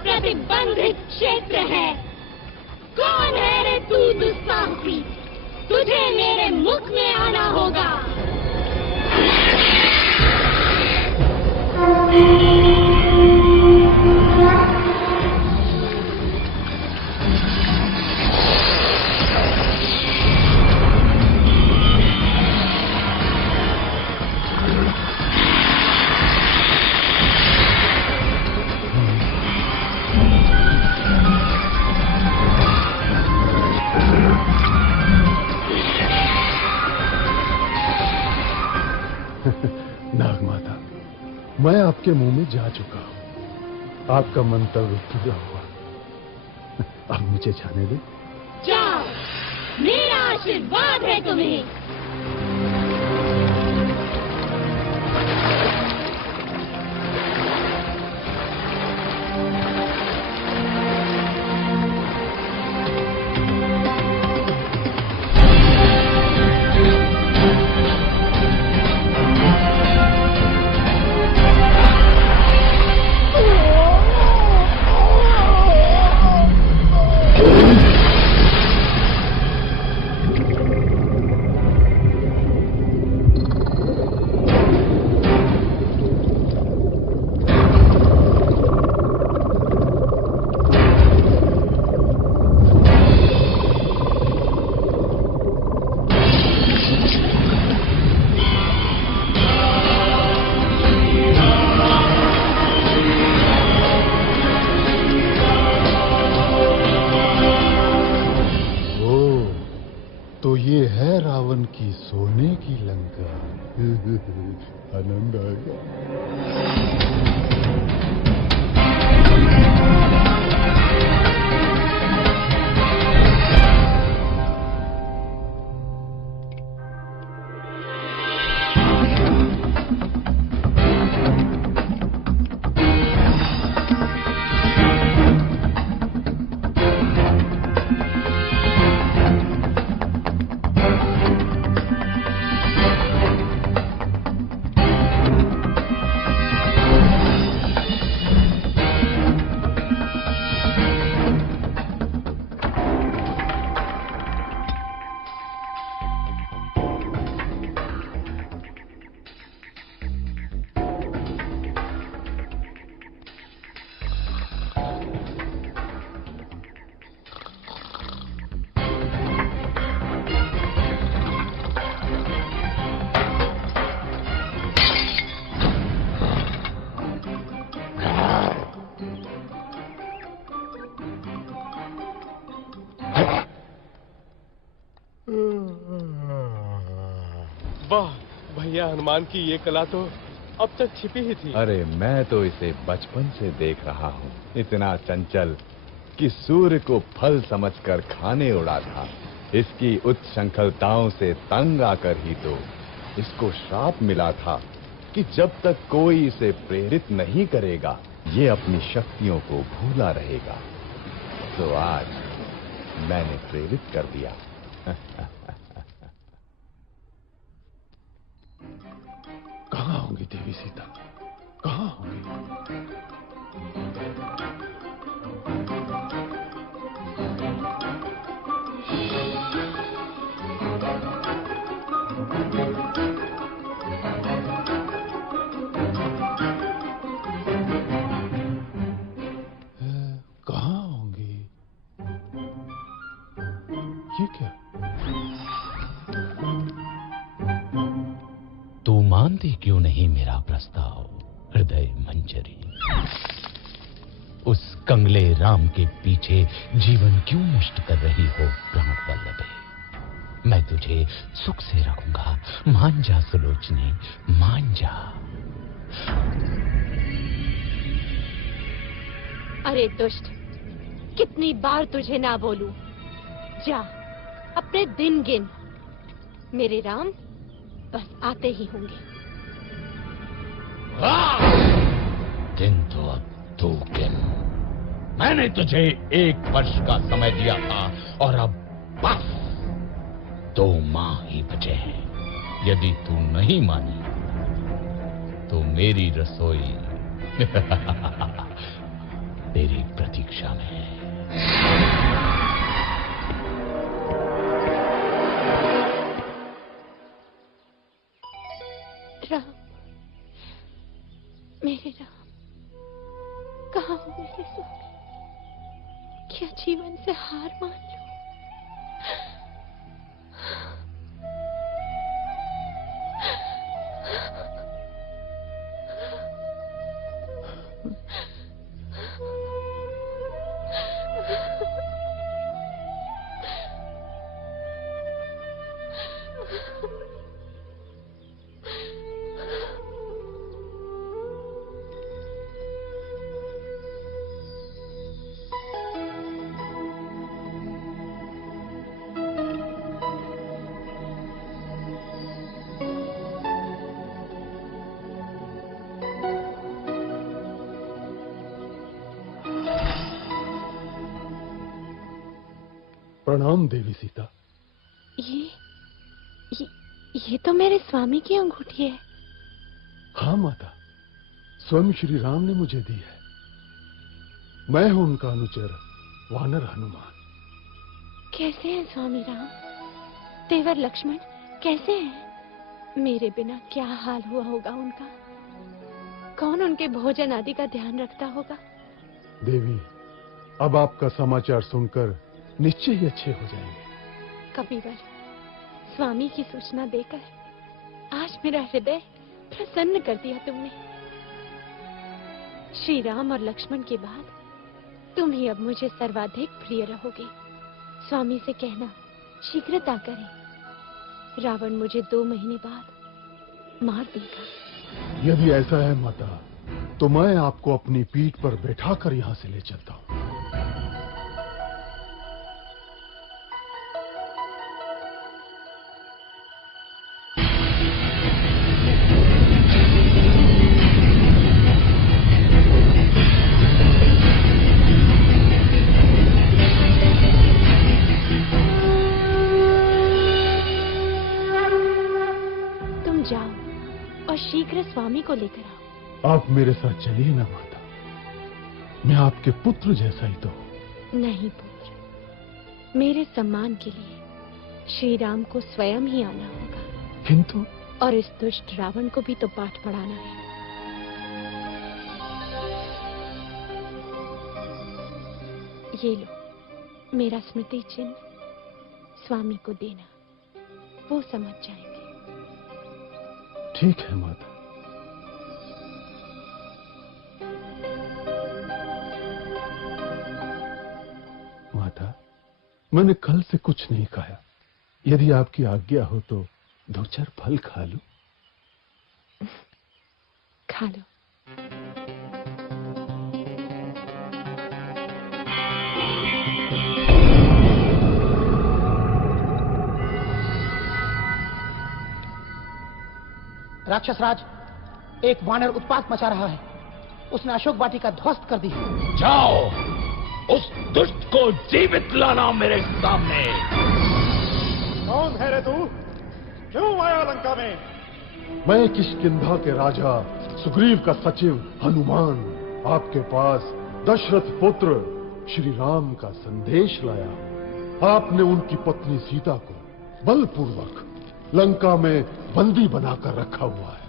प्रतिबंधित क्षेत्र है। कौन है रे तू दुस्साहसी? तुझे मेरे मुख में आना होगा। नागमाता, मैं आपके मुंह में जा चुका हूं। आपका मंतव्य पूरा हुआ। अब मुझे जाने दे। जाओ, मेरा आशीर्वाद है तुम्हें। तो ये है रावण की सोने की लंका। आनंद आएगा। वाह भैया, हनुमान की ये कला तो अब तक छिपी ही थी। अरे मैं तो इसे बचपन से देख रहा हूँ। इतना चंचल कि सूर्य को फल समझकर खाने उड़ा था। इसकी उच्छृंखलताओं से तंग आकर ही तो इसको श्राप मिला था कि जब तक कोई इसे प्रेरित नहीं करेगा, ये अपनी शक्तियों को भूला रहेगा। तो मैंने प्रेरित कर दिया। कहाँ होंगी देवी सीता? कहाँ होंगी? कहाँ होंगी? ये क्या? तू मानती क्यों नहीं मेरा प्रस्ताव हृदय मंजरी? उस कंगले राम के पीछे जीवन क्यों नष्ट कर रही हो प्राण वल्लभे? मैं तुझे सुख से रखूंगा, मान जा सुलोचनी, मान जा। अरे दुष्ट, कितनी बार तुझे ना बोलूं? जा, अपने दिन गिन। मेरे राम बस आते ही होंगे। दिन तो अब तू गिन। मैंने तुझे 1 वर्ष का समय दिया था और अब बस 2 माह ही बचे हैं। यदि तू नहीं मानी तो मेरी रसोई तेरी प्रतीक्षा में है। राम, मेरे राम, कहाँ हो मेरे स्वामी? क्या जीवन से हार मान लो? प्रणाम देवी सीता। ये तो मेरे स्वामी की अंगूठी है। हाँ माता, स्वयं श्री राम ने मुझे दी है। मैं हूं उनका अनुचर वानर हनुमान। कैसे हैं स्वामी राम? तेवर लक्ष्मण कैसे हैं? मेरे बिना क्या हाल हुआ होगा उनका? कौन उनके भोजन आदि का ध्यान रखता होगा? देवी, अब आपका समाचार सुनकर निश्चय ही अच्छे हो जाएंगे। कपिवर, स्वामी की सूचना देकर आज मेरा हृदय प्रसन्न कर दिया तुमने। श्री राम और लक्ष्मण के बाद तुम ही अब मुझे सर्वाधिक प्रिय रहोगे। स्वामी से कहना शीघ्रता करें, रावण मुझे 2 महीने बाद मार देगा। यदि ऐसा है माता, तो मैं आपको अपनी पीठ पर बैठाकर यहां से ले चलता हूं। शीघ्र स्वामी को लेकर आओ। आप मेरे साथ चलिए ना माता, मैं आपके पुत्र जैसा ही तो हूं। नहीं पुत्र, मेरे सम्मान के लिए श्री राम को स्वयं ही आना होगा। किंतु और इस दुष्ट रावण को भी तो पाठ पढ़ाना है। ये लो मेरा स्मृति चिन्ह, स्वामी को देना, वो समझ जाएंगे। ठीक है माता। माता, मैंने कल से कुछ नहीं खाया। यदि आपकी आज्ञा हो तो 2-4 फल खा लूं। खा लो। राक्षस राज, एक वानर उत्पात मचा रहा है। उसने अशोक वाटिका ध्वस्त कर दी है। जाओ, उस दुष्ट को जीवित लाना मेरे सामने। कौन है रे तू? क्यों आया लंका में? मैं किष्किंधा के राजा सुग्रीव का सचिव हनुमान आपके पास दशरथ पुत्र श्री राम का संदेश लाया। आपने उनकी पत्नी सीता को बलपूर्वक लंका में बंदी बनाकर रखा हुआ है।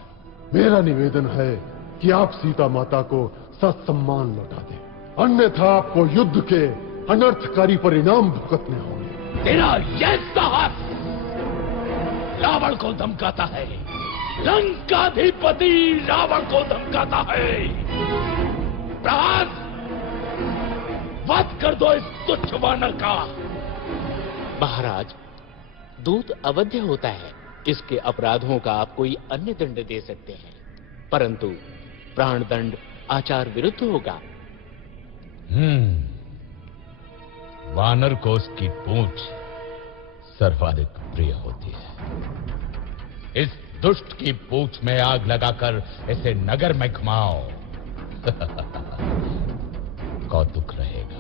मेरा निवेदन है कि आप सीता माता को ससम्मान लौटा दें, अन्यथा आपको युद्ध के अनर्थकारी परिणाम भुगतने होंगे। तेरा यह साहस रावण को धमकाता है, लंकाधिपति रावण को धमकाता है। प्रहास, वध कर दो इस तुच्छ वानर का। महाराज, दूत अवध्य होता है, इसके अपराधों का आप कोई अन्य दंड दे सकते हैं, परंतु प्राण दंड आचार विरुद्ध होगा। वानर को उसकी पूंछ सर्वाधिक प्रिय होती है। इस दुष्ट की पूंछ में आग लगाकर इसे नगर में घुमाओ। कौतुक रहेगा।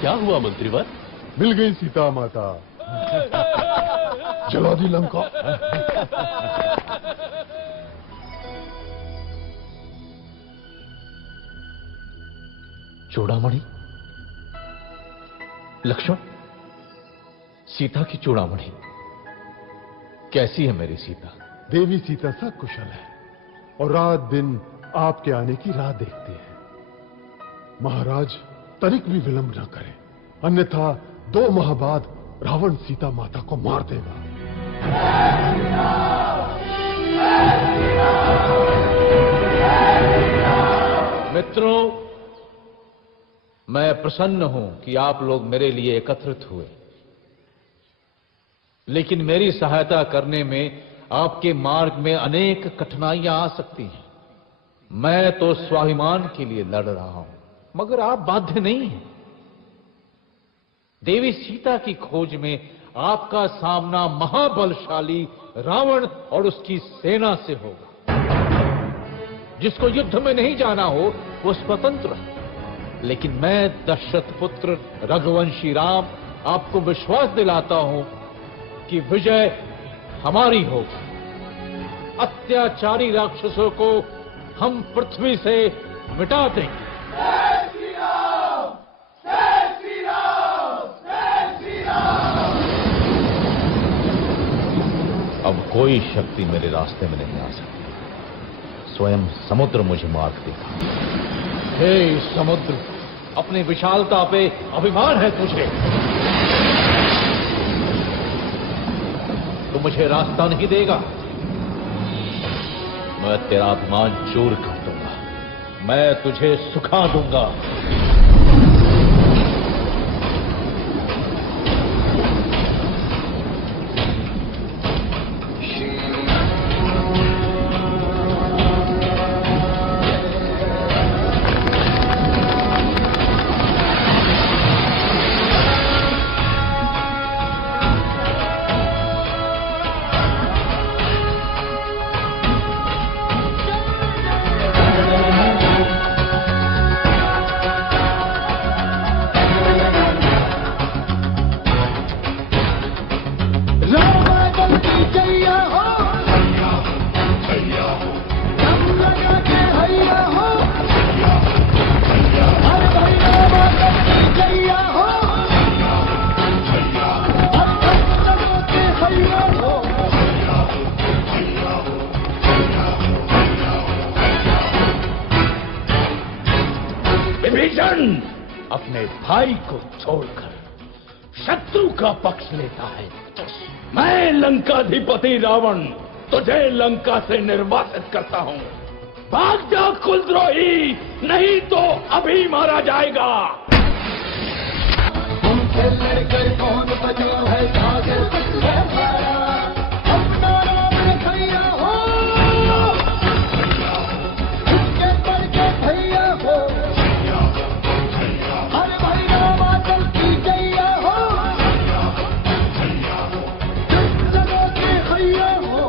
क्या हुआ मंत्रीवर? मिल गई सीता माता। जला दी लंका। चूड़ामणि, लक्ष्मण, सीता की चूड़ामणि कैसी है मेरी सीता? देवी सीता सकुशल है और रात दिन आपके आने की राह देखती है। महाराज तनिक भी विलंब न करें, अन्यथा 2 माह बाद रावण सीता माता को मार देगा। मित्रों, मैं प्रसन्न हूं कि आप लोग मेरे लिए एकत्रित हुए, लेकिन मेरी सहायता करने में आपके मार्ग में अनेक कठिनाइयां आ सकती हैं। मैं तो स्वाभिमान के लिए लड़ रहा हूं, मगर आप बाध्य नहीं हैं। देवी सीता की खोज में आपका सामना महाबलशाली रावण और उसकी सेना से होगा। जिसको युद्ध में नहीं जाना हो वो स्वतंत्र है, लेकिन मैं दशरथ पुत्र रघुवंशी राम आपको विश्वास दिलाता हूं कि विजय हमारी होगी। अत्याचारी राक्षसों को हम पृथ्वी से मिटा देंगे। अब कोई शक्ति मेरे रास्ते में नहीं आ सकती। स्वयं समुद्र मुझे मार्ग देगा। हे समुद्र, अपनी विशालता पे अभिमान है तुझे, तो मुझे रास्ता नहीं देगा। मैं तेरा अभिमान चूर कर दूंगा, मैं तुझे सुखा दूंगा। विभीषण अपने भाई को छोड़कर शत्रु का पक्ष लेता है। मैं लंकाधिपति रावण तुझे लंका से निर्वासित करता हूं। भाग जा कुलद्रोही, नहीं तो अभी मारा जाएगा। हमसे लड़कर कौन बचा है सागर हमारा, अपना रावण भैया हो, उसके पर के भैया हो, हर भैया बादल की जैया हो, जिस जगह के भैया हो।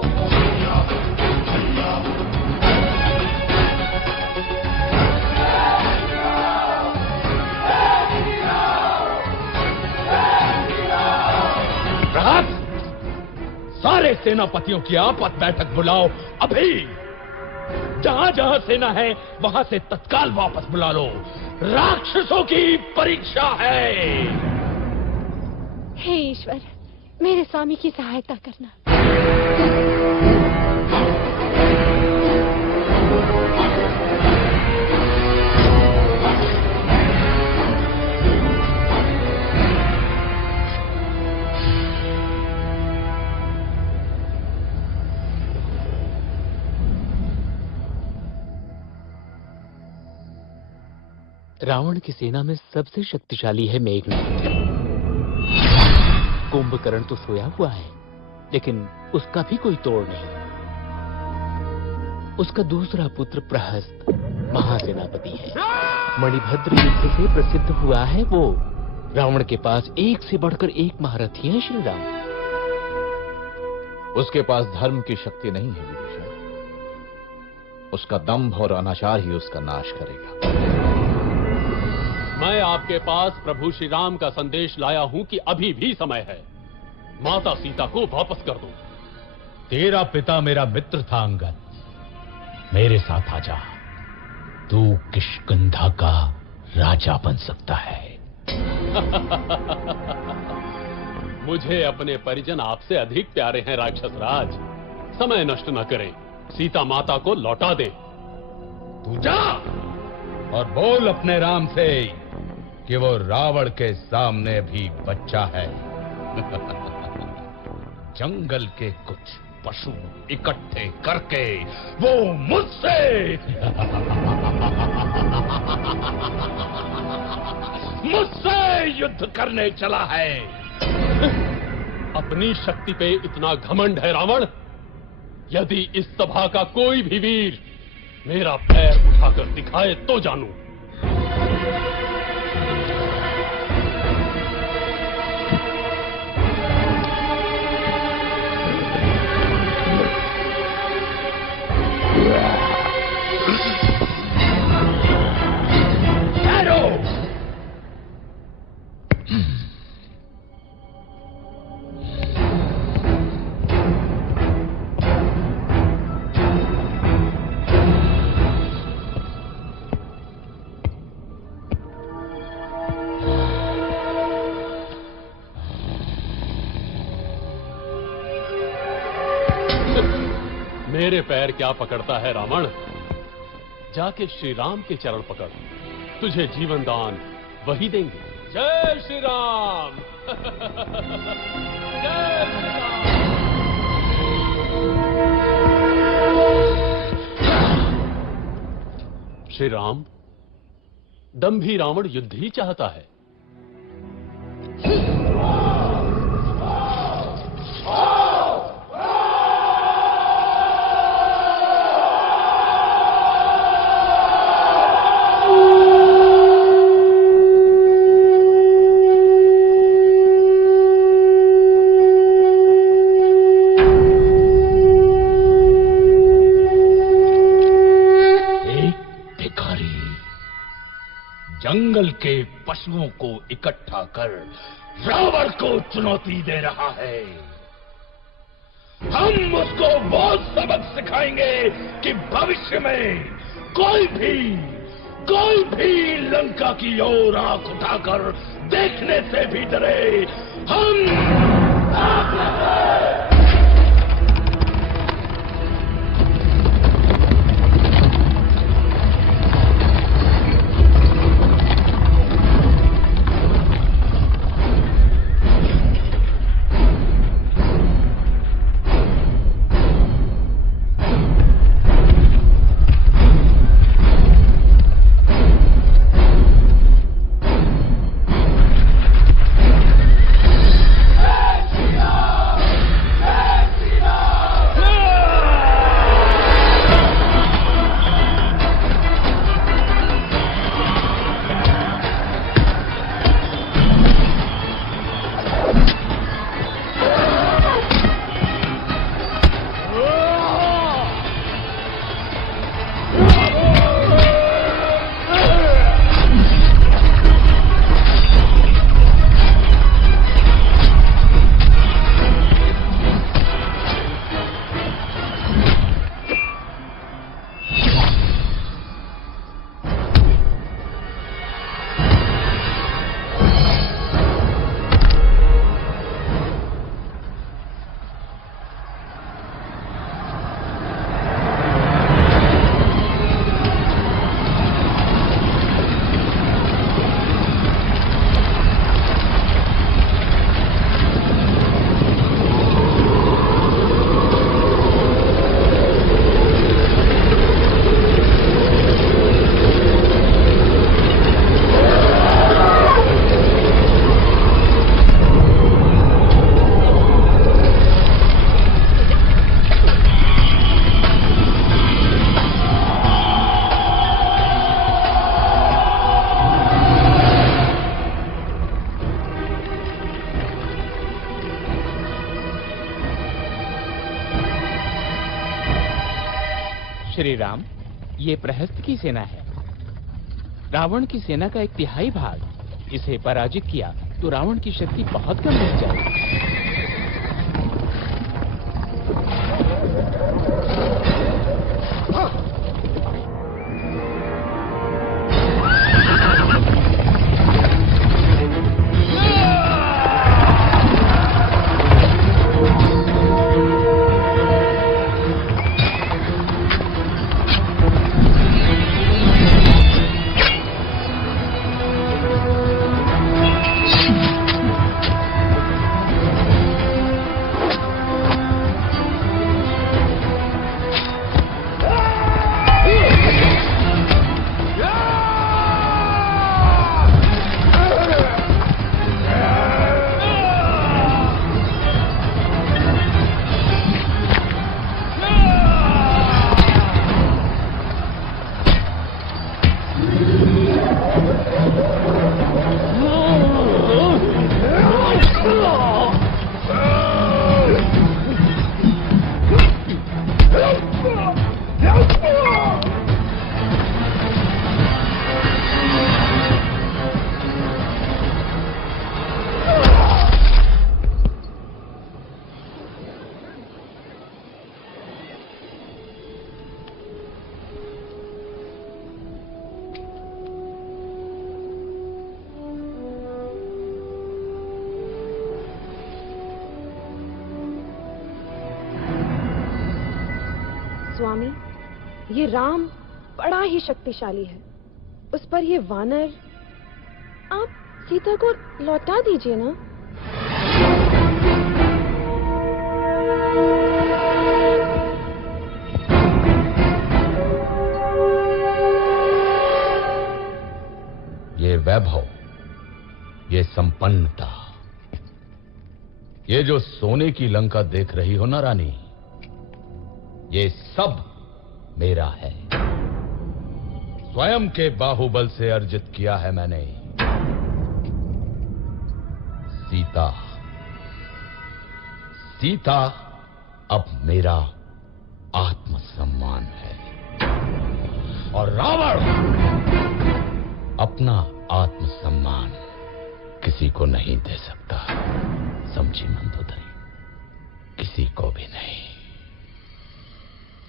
सारे सेनापतियों की आपस बैठक बुलाओ अभी। जहां जहां सेना है वहां से तत्काल वापस बुला लो। राक्षसों की परीक्षा है। हे ईश्वर, मेरे स्वामी की सहायता करना। रावण की सेना में सबसे शक्तिशाली है मेघनाद। कुंभकर्ण तो सोया हुआ है, लेकिन उसका भी कोई तोड़ नहीं। उसका दूसरा पुत्र प्रहस्त महासेनापति है। मणिभद्र युद्ध से प्रसिद्ध हुआ है वो। रावण के पास एक से बढ़कर एक महारथी है श्री राम। उसके पास धर्म की शक्ति नहीं है विभीषण। उसका दंभ और अनाचार ही उसका नाश करेगा। मैं आपके पास प्रभु श्री राम का संदेश लाया हूं कि अभी भी समय है। माता सीता को वापस कर दो। तेरा पिता मेरा मित्र था अंगद, मेरे साथ आजा। तू किष्किंधा का राजा बन सकता है। मुझे अपने परिजन आपसे अधिक प्यारे हैं राक्षस राज। समय नष्ट न करें, सीता माता को लौटा दे। तू जा और बोल अपने राम से कि वो रावण के सामने भी बच्चा है। जंगल के कुछ पशु इकट्ठे करके वो मुझसे युद्ध करने चला है। अपनी शक्ति पे इतना घमंड है रावण। यदि इस सभा का कोई भी वीर मेरा पैर उठाकर दिखाए तो जानू। मेरे पैर क्या पकड़ता है रावण? जाके श्री राम के चरण पकड़, तुझे जीवन दान वही देंगे। जय श्री राम। जय श्री राम। श्री राम, दंभी रावण युद्ध ही चाहता है। जंगल के पशुओं को इकट्ठा कर रावण को चुनौती दे रहा है। हम उसको बहुत सबक सिखाएंगे कि भविष्य में कोई भी लंका की ओर आंख उठाकर देखने से भी डरे। हम श्री राम, ये प्रहस्त की सेना है। रावण की सेना का 1/3 भाग। इसे पराजित किया तो रावण की शक्ति बहुत कम रह जाएगी। स्वामी, ये राम बड़ा ही शक्तिशाली है। उस पर ये वानर, आप सीता को लौटा दीजिए ना। ये वैभव, ये संपन्नता, ये जो सोने की लंका देख रही हो ना रानी, ये सब मेरा है। स्वयं के बाहुबल से अर्जित किया है मैंने। सीता, सीता अब मेरा आत्मसम्मान है और रावण अपना आत्मसम्मान किसी को नहीं दे सकता। समझी मंदोदरी, किसी को भी नहीं।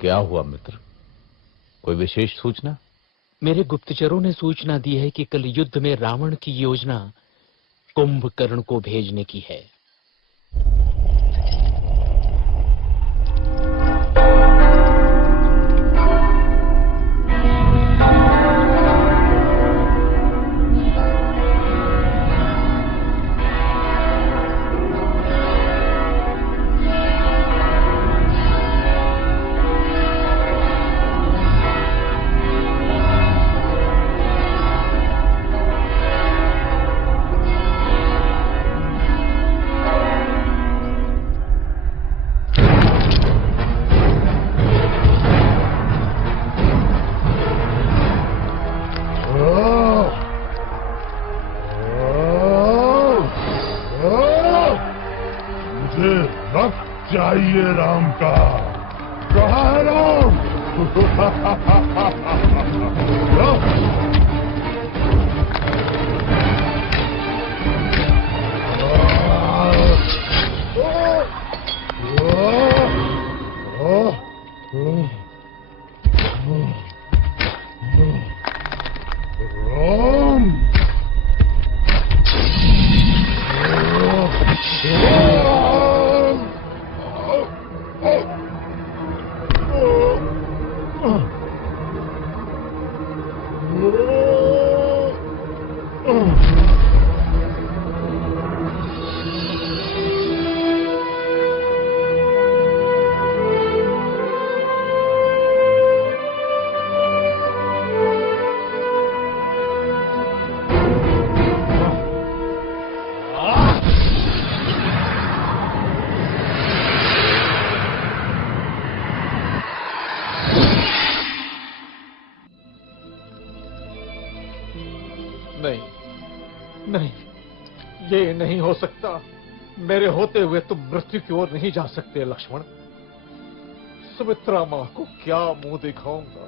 क्या हुआ मित्र, कोई विशेष सूचना? मेरे गुप्तचरों ने सूचना दी है कि कल युद्ध में रावण की योजना कुंभकर्ण को भेजने की है। चाहिए राम का। कहाँ है राम? नहीं, ये नहीं हो सकता। मेरे होते हुए तुम मृत्यु की ओर नहीं जा सकते लक्ष्मण। सुमित्रा माँ को क्या मुंह दिखाऊंगा?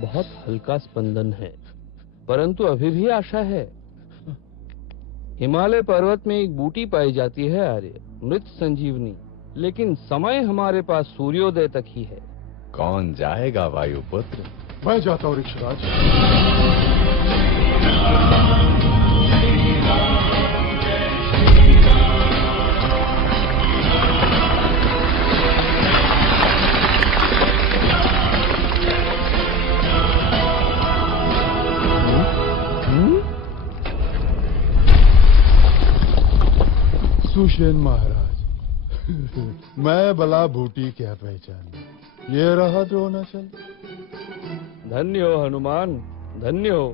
बहुत हल्का स्पंदन है, परंतु अभी भी आशा है। हिमालय पर्वत में एक बूटी पाई जाती है आर्य, मृत संजीवनी, लेकिन समय हमारे पास सूर्योदय तक ही है। कौन जाएगा वायुपुत्र? मैं जाता हूँ ऋक्षराज। सुषेण महाराज, मैं भला बूटी क्या पहचान, ये रहा द्रोणाचल। धन्य हो हनुमान, धन्य हो।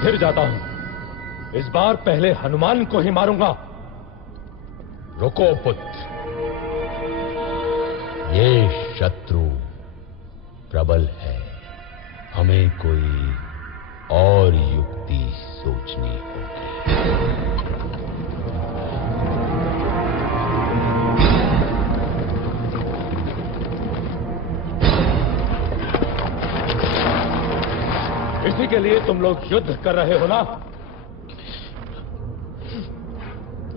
फिर जाता हूं। इस बार पहले हनुमान को ही मारूंगा। रुको पुत्र, ये शत्रु प्रबल है, हमें कोई और युक्ति सोचनी होगी। इसी के लिए तुम लोग युद्ध कर रहे हो ना?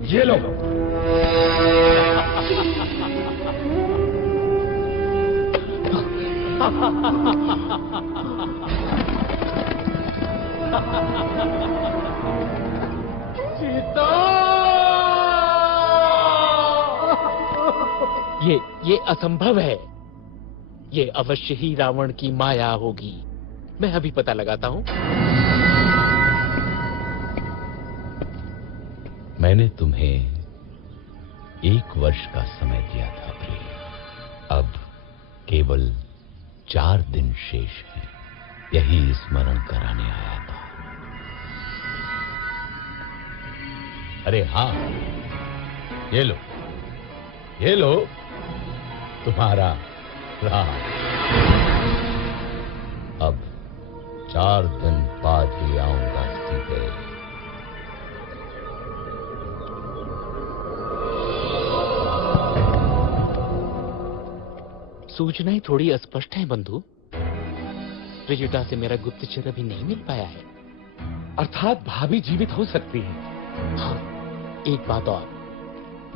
ये लो। सीता! ये असंभव है। ये अवश्य ही रावण की माया होगी। मैं अभी पता लगाता हूं। मैंने तुम्हें 1 वर्ष का समय दिया था प्रिय। अब केवल 4 दिन शेष हैं। यही स्मरण कराने आया था। अरे हाँ, ये लो तुम्हारा राज। अब 4 दिन बाद ही आऊंगा सीधे। सूचनाएं थोड़ी अस्पष्ट हैं बंधु। त्रिजटा से मेरा गुप्तचर अभी नहीं मिल पाया है। अर्थात भाभी जीवित हो सकती है। हाँ, एक बात और,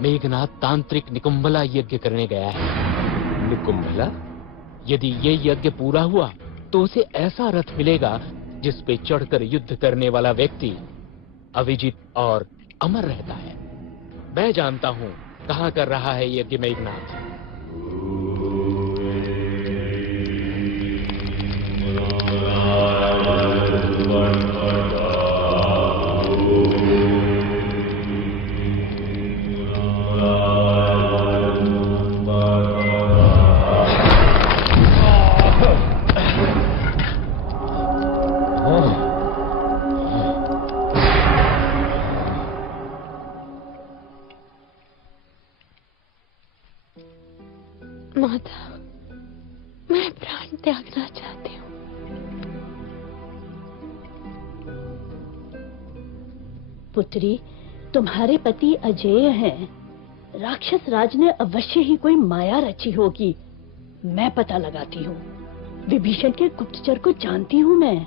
मेघनाथ तांत्रिक निकुंभला यज्ञ करने गया है। निकुंभला? यदि ये यज्ञ पूरा हुआ तो उसे ऐसा रथ मिलेगा जिस पे चढ़कर युद्ध करने वाला व्यक्ति अविजित और अमर रहता है। मैं जानता हूं कहां कर रहा है यज्ञ मेघनाथ। माता, मैं प्राण त्यागना चाहती हूँ। पुत्री, तुम्हारे पति अजेय हैं। राक्षस राज ने अवश्य ही कोई माया रची होगी। मैं पता लगाती हूँ। विभीषण के गुप्तचर को जानती हूँ मैं।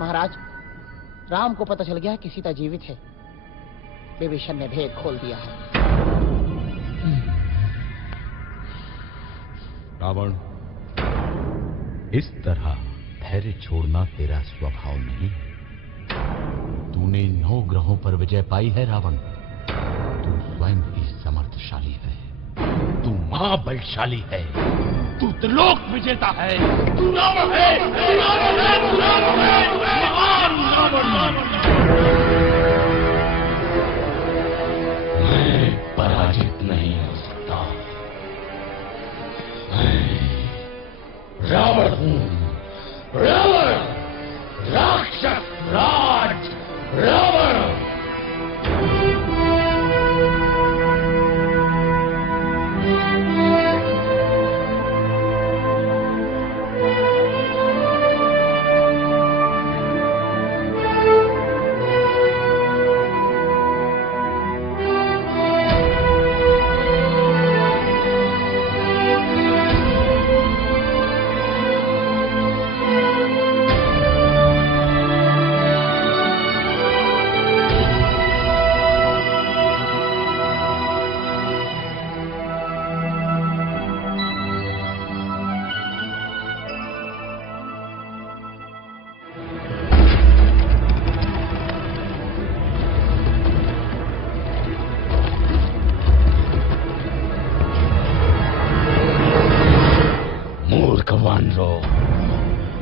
महाराज, राम को पता चल गया कि सीता जीवित है। विभीषण ने भेद खोल दिया है। रावण इस तरह धैर्य छोड़ना तेरा स्वभाव नहीं। तूने 9 ग्रहों पर विजय पाई है रावण। तू स्वयं ही समर्थशाली है, तू महाबलशाली है, तू त्रिलोक विजेता है, तू रावण है, तू रावण है, तू रावण है, महान रावण। मैं पराजित नहीं हो सकता। मैं रावण हूं, रावण, राक्षस राज रावण।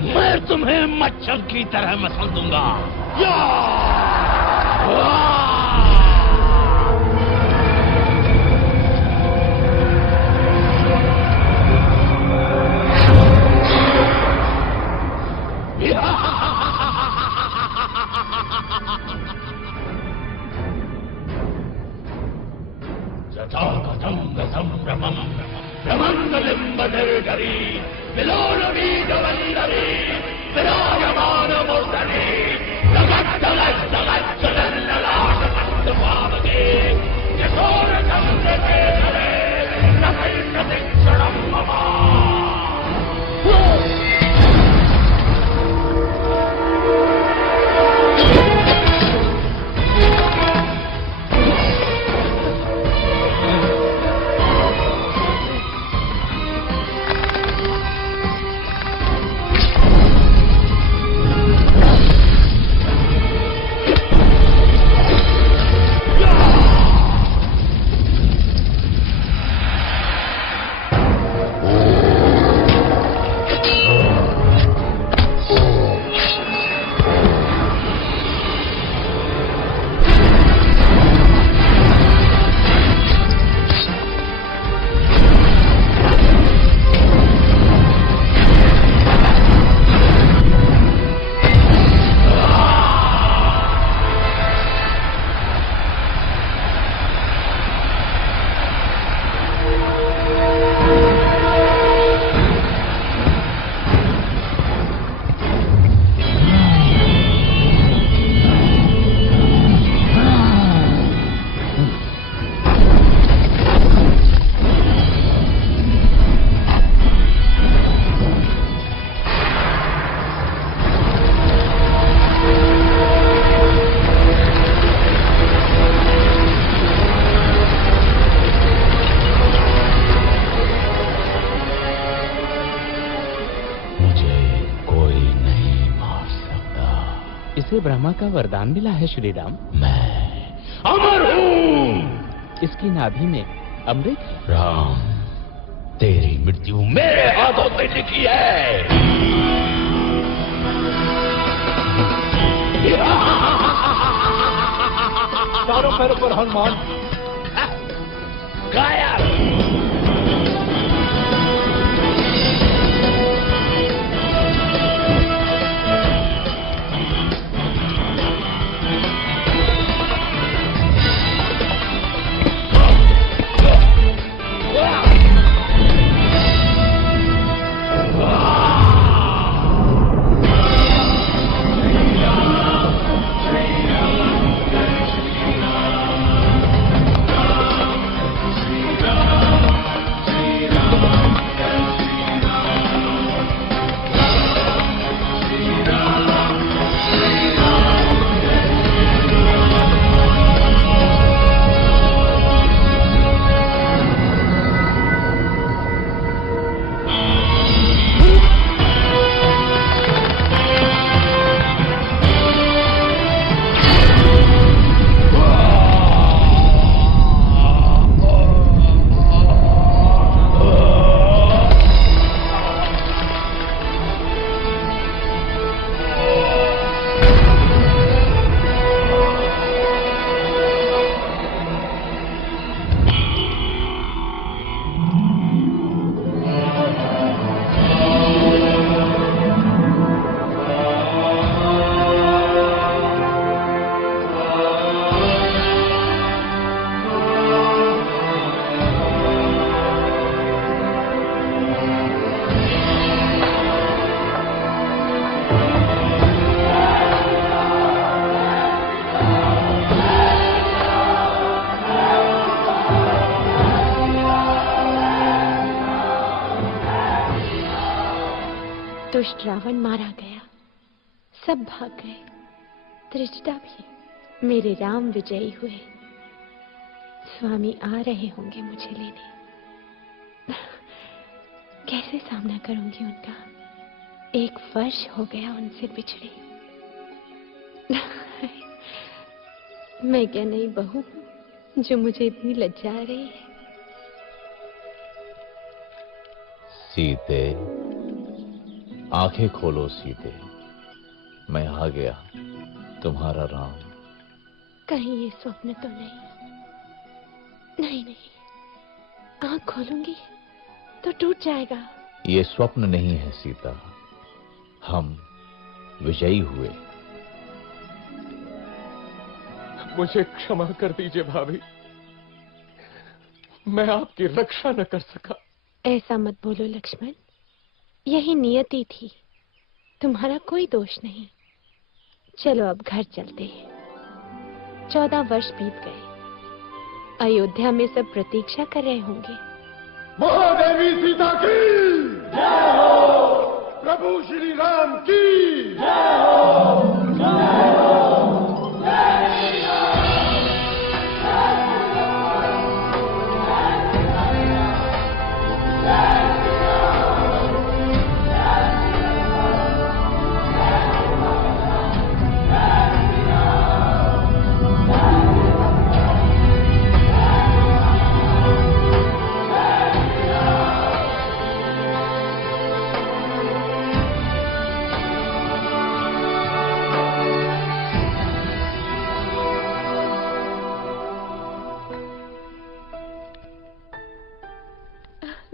मैं तुम्हें मच्छर की तरह मसल दूंगा। इसे ब्रह्मा का वरदान मिला है श्री राम। मैं अमर हूं। इसकी नाभि में अमृत है। राम, तेरी मृत्यु मेरे हाथों से लिखी है। चारों पैरों पर हनुमान। गायब। Yeah. दुष्ट रावण मारा गया, सब भाग गए, त्रिजटा भी। मेरे राम विजयी हुए। स्वामी आ रहे होंगे मुझे लेने। कैसे सामना करूंगी उनका? 1 वर्ष हो गया उनसे बिछड़े। मैं क्या नई बहू हूं जो मुझे इतनी लज्जा आ रही है? सीते, आंखें खोलो सीते, मैं आ गया, तुम्हारा राम। कहीं ये स्वप्न तो नहीं? नहीं नहीं, आंख खोलूंगी तो टूट जाएगा। ये स्वप्न नहीं है सीता, हम विजयी हुए। मुझे क्षमा कर दीजिए भाभी, मैं आपकी रक्षा न कर सका। ऐसा मत बोलो लक्ष्मण, यही नियति थी, तुम्हारा कोई दोष नहीं। चलो अब घर चलते हैं। 14 वर्ष बीत गए, अयोध्या में सब प्रतीक्षा कर रहे होंगे। महादेवी सीता की जय हो, प्रभु श्री राम की जय हो, जय हो, जय श्री राम।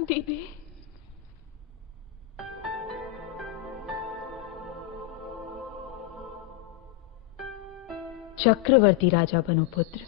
दीदी, चक्रवर्ती राजा बनो पुत्र।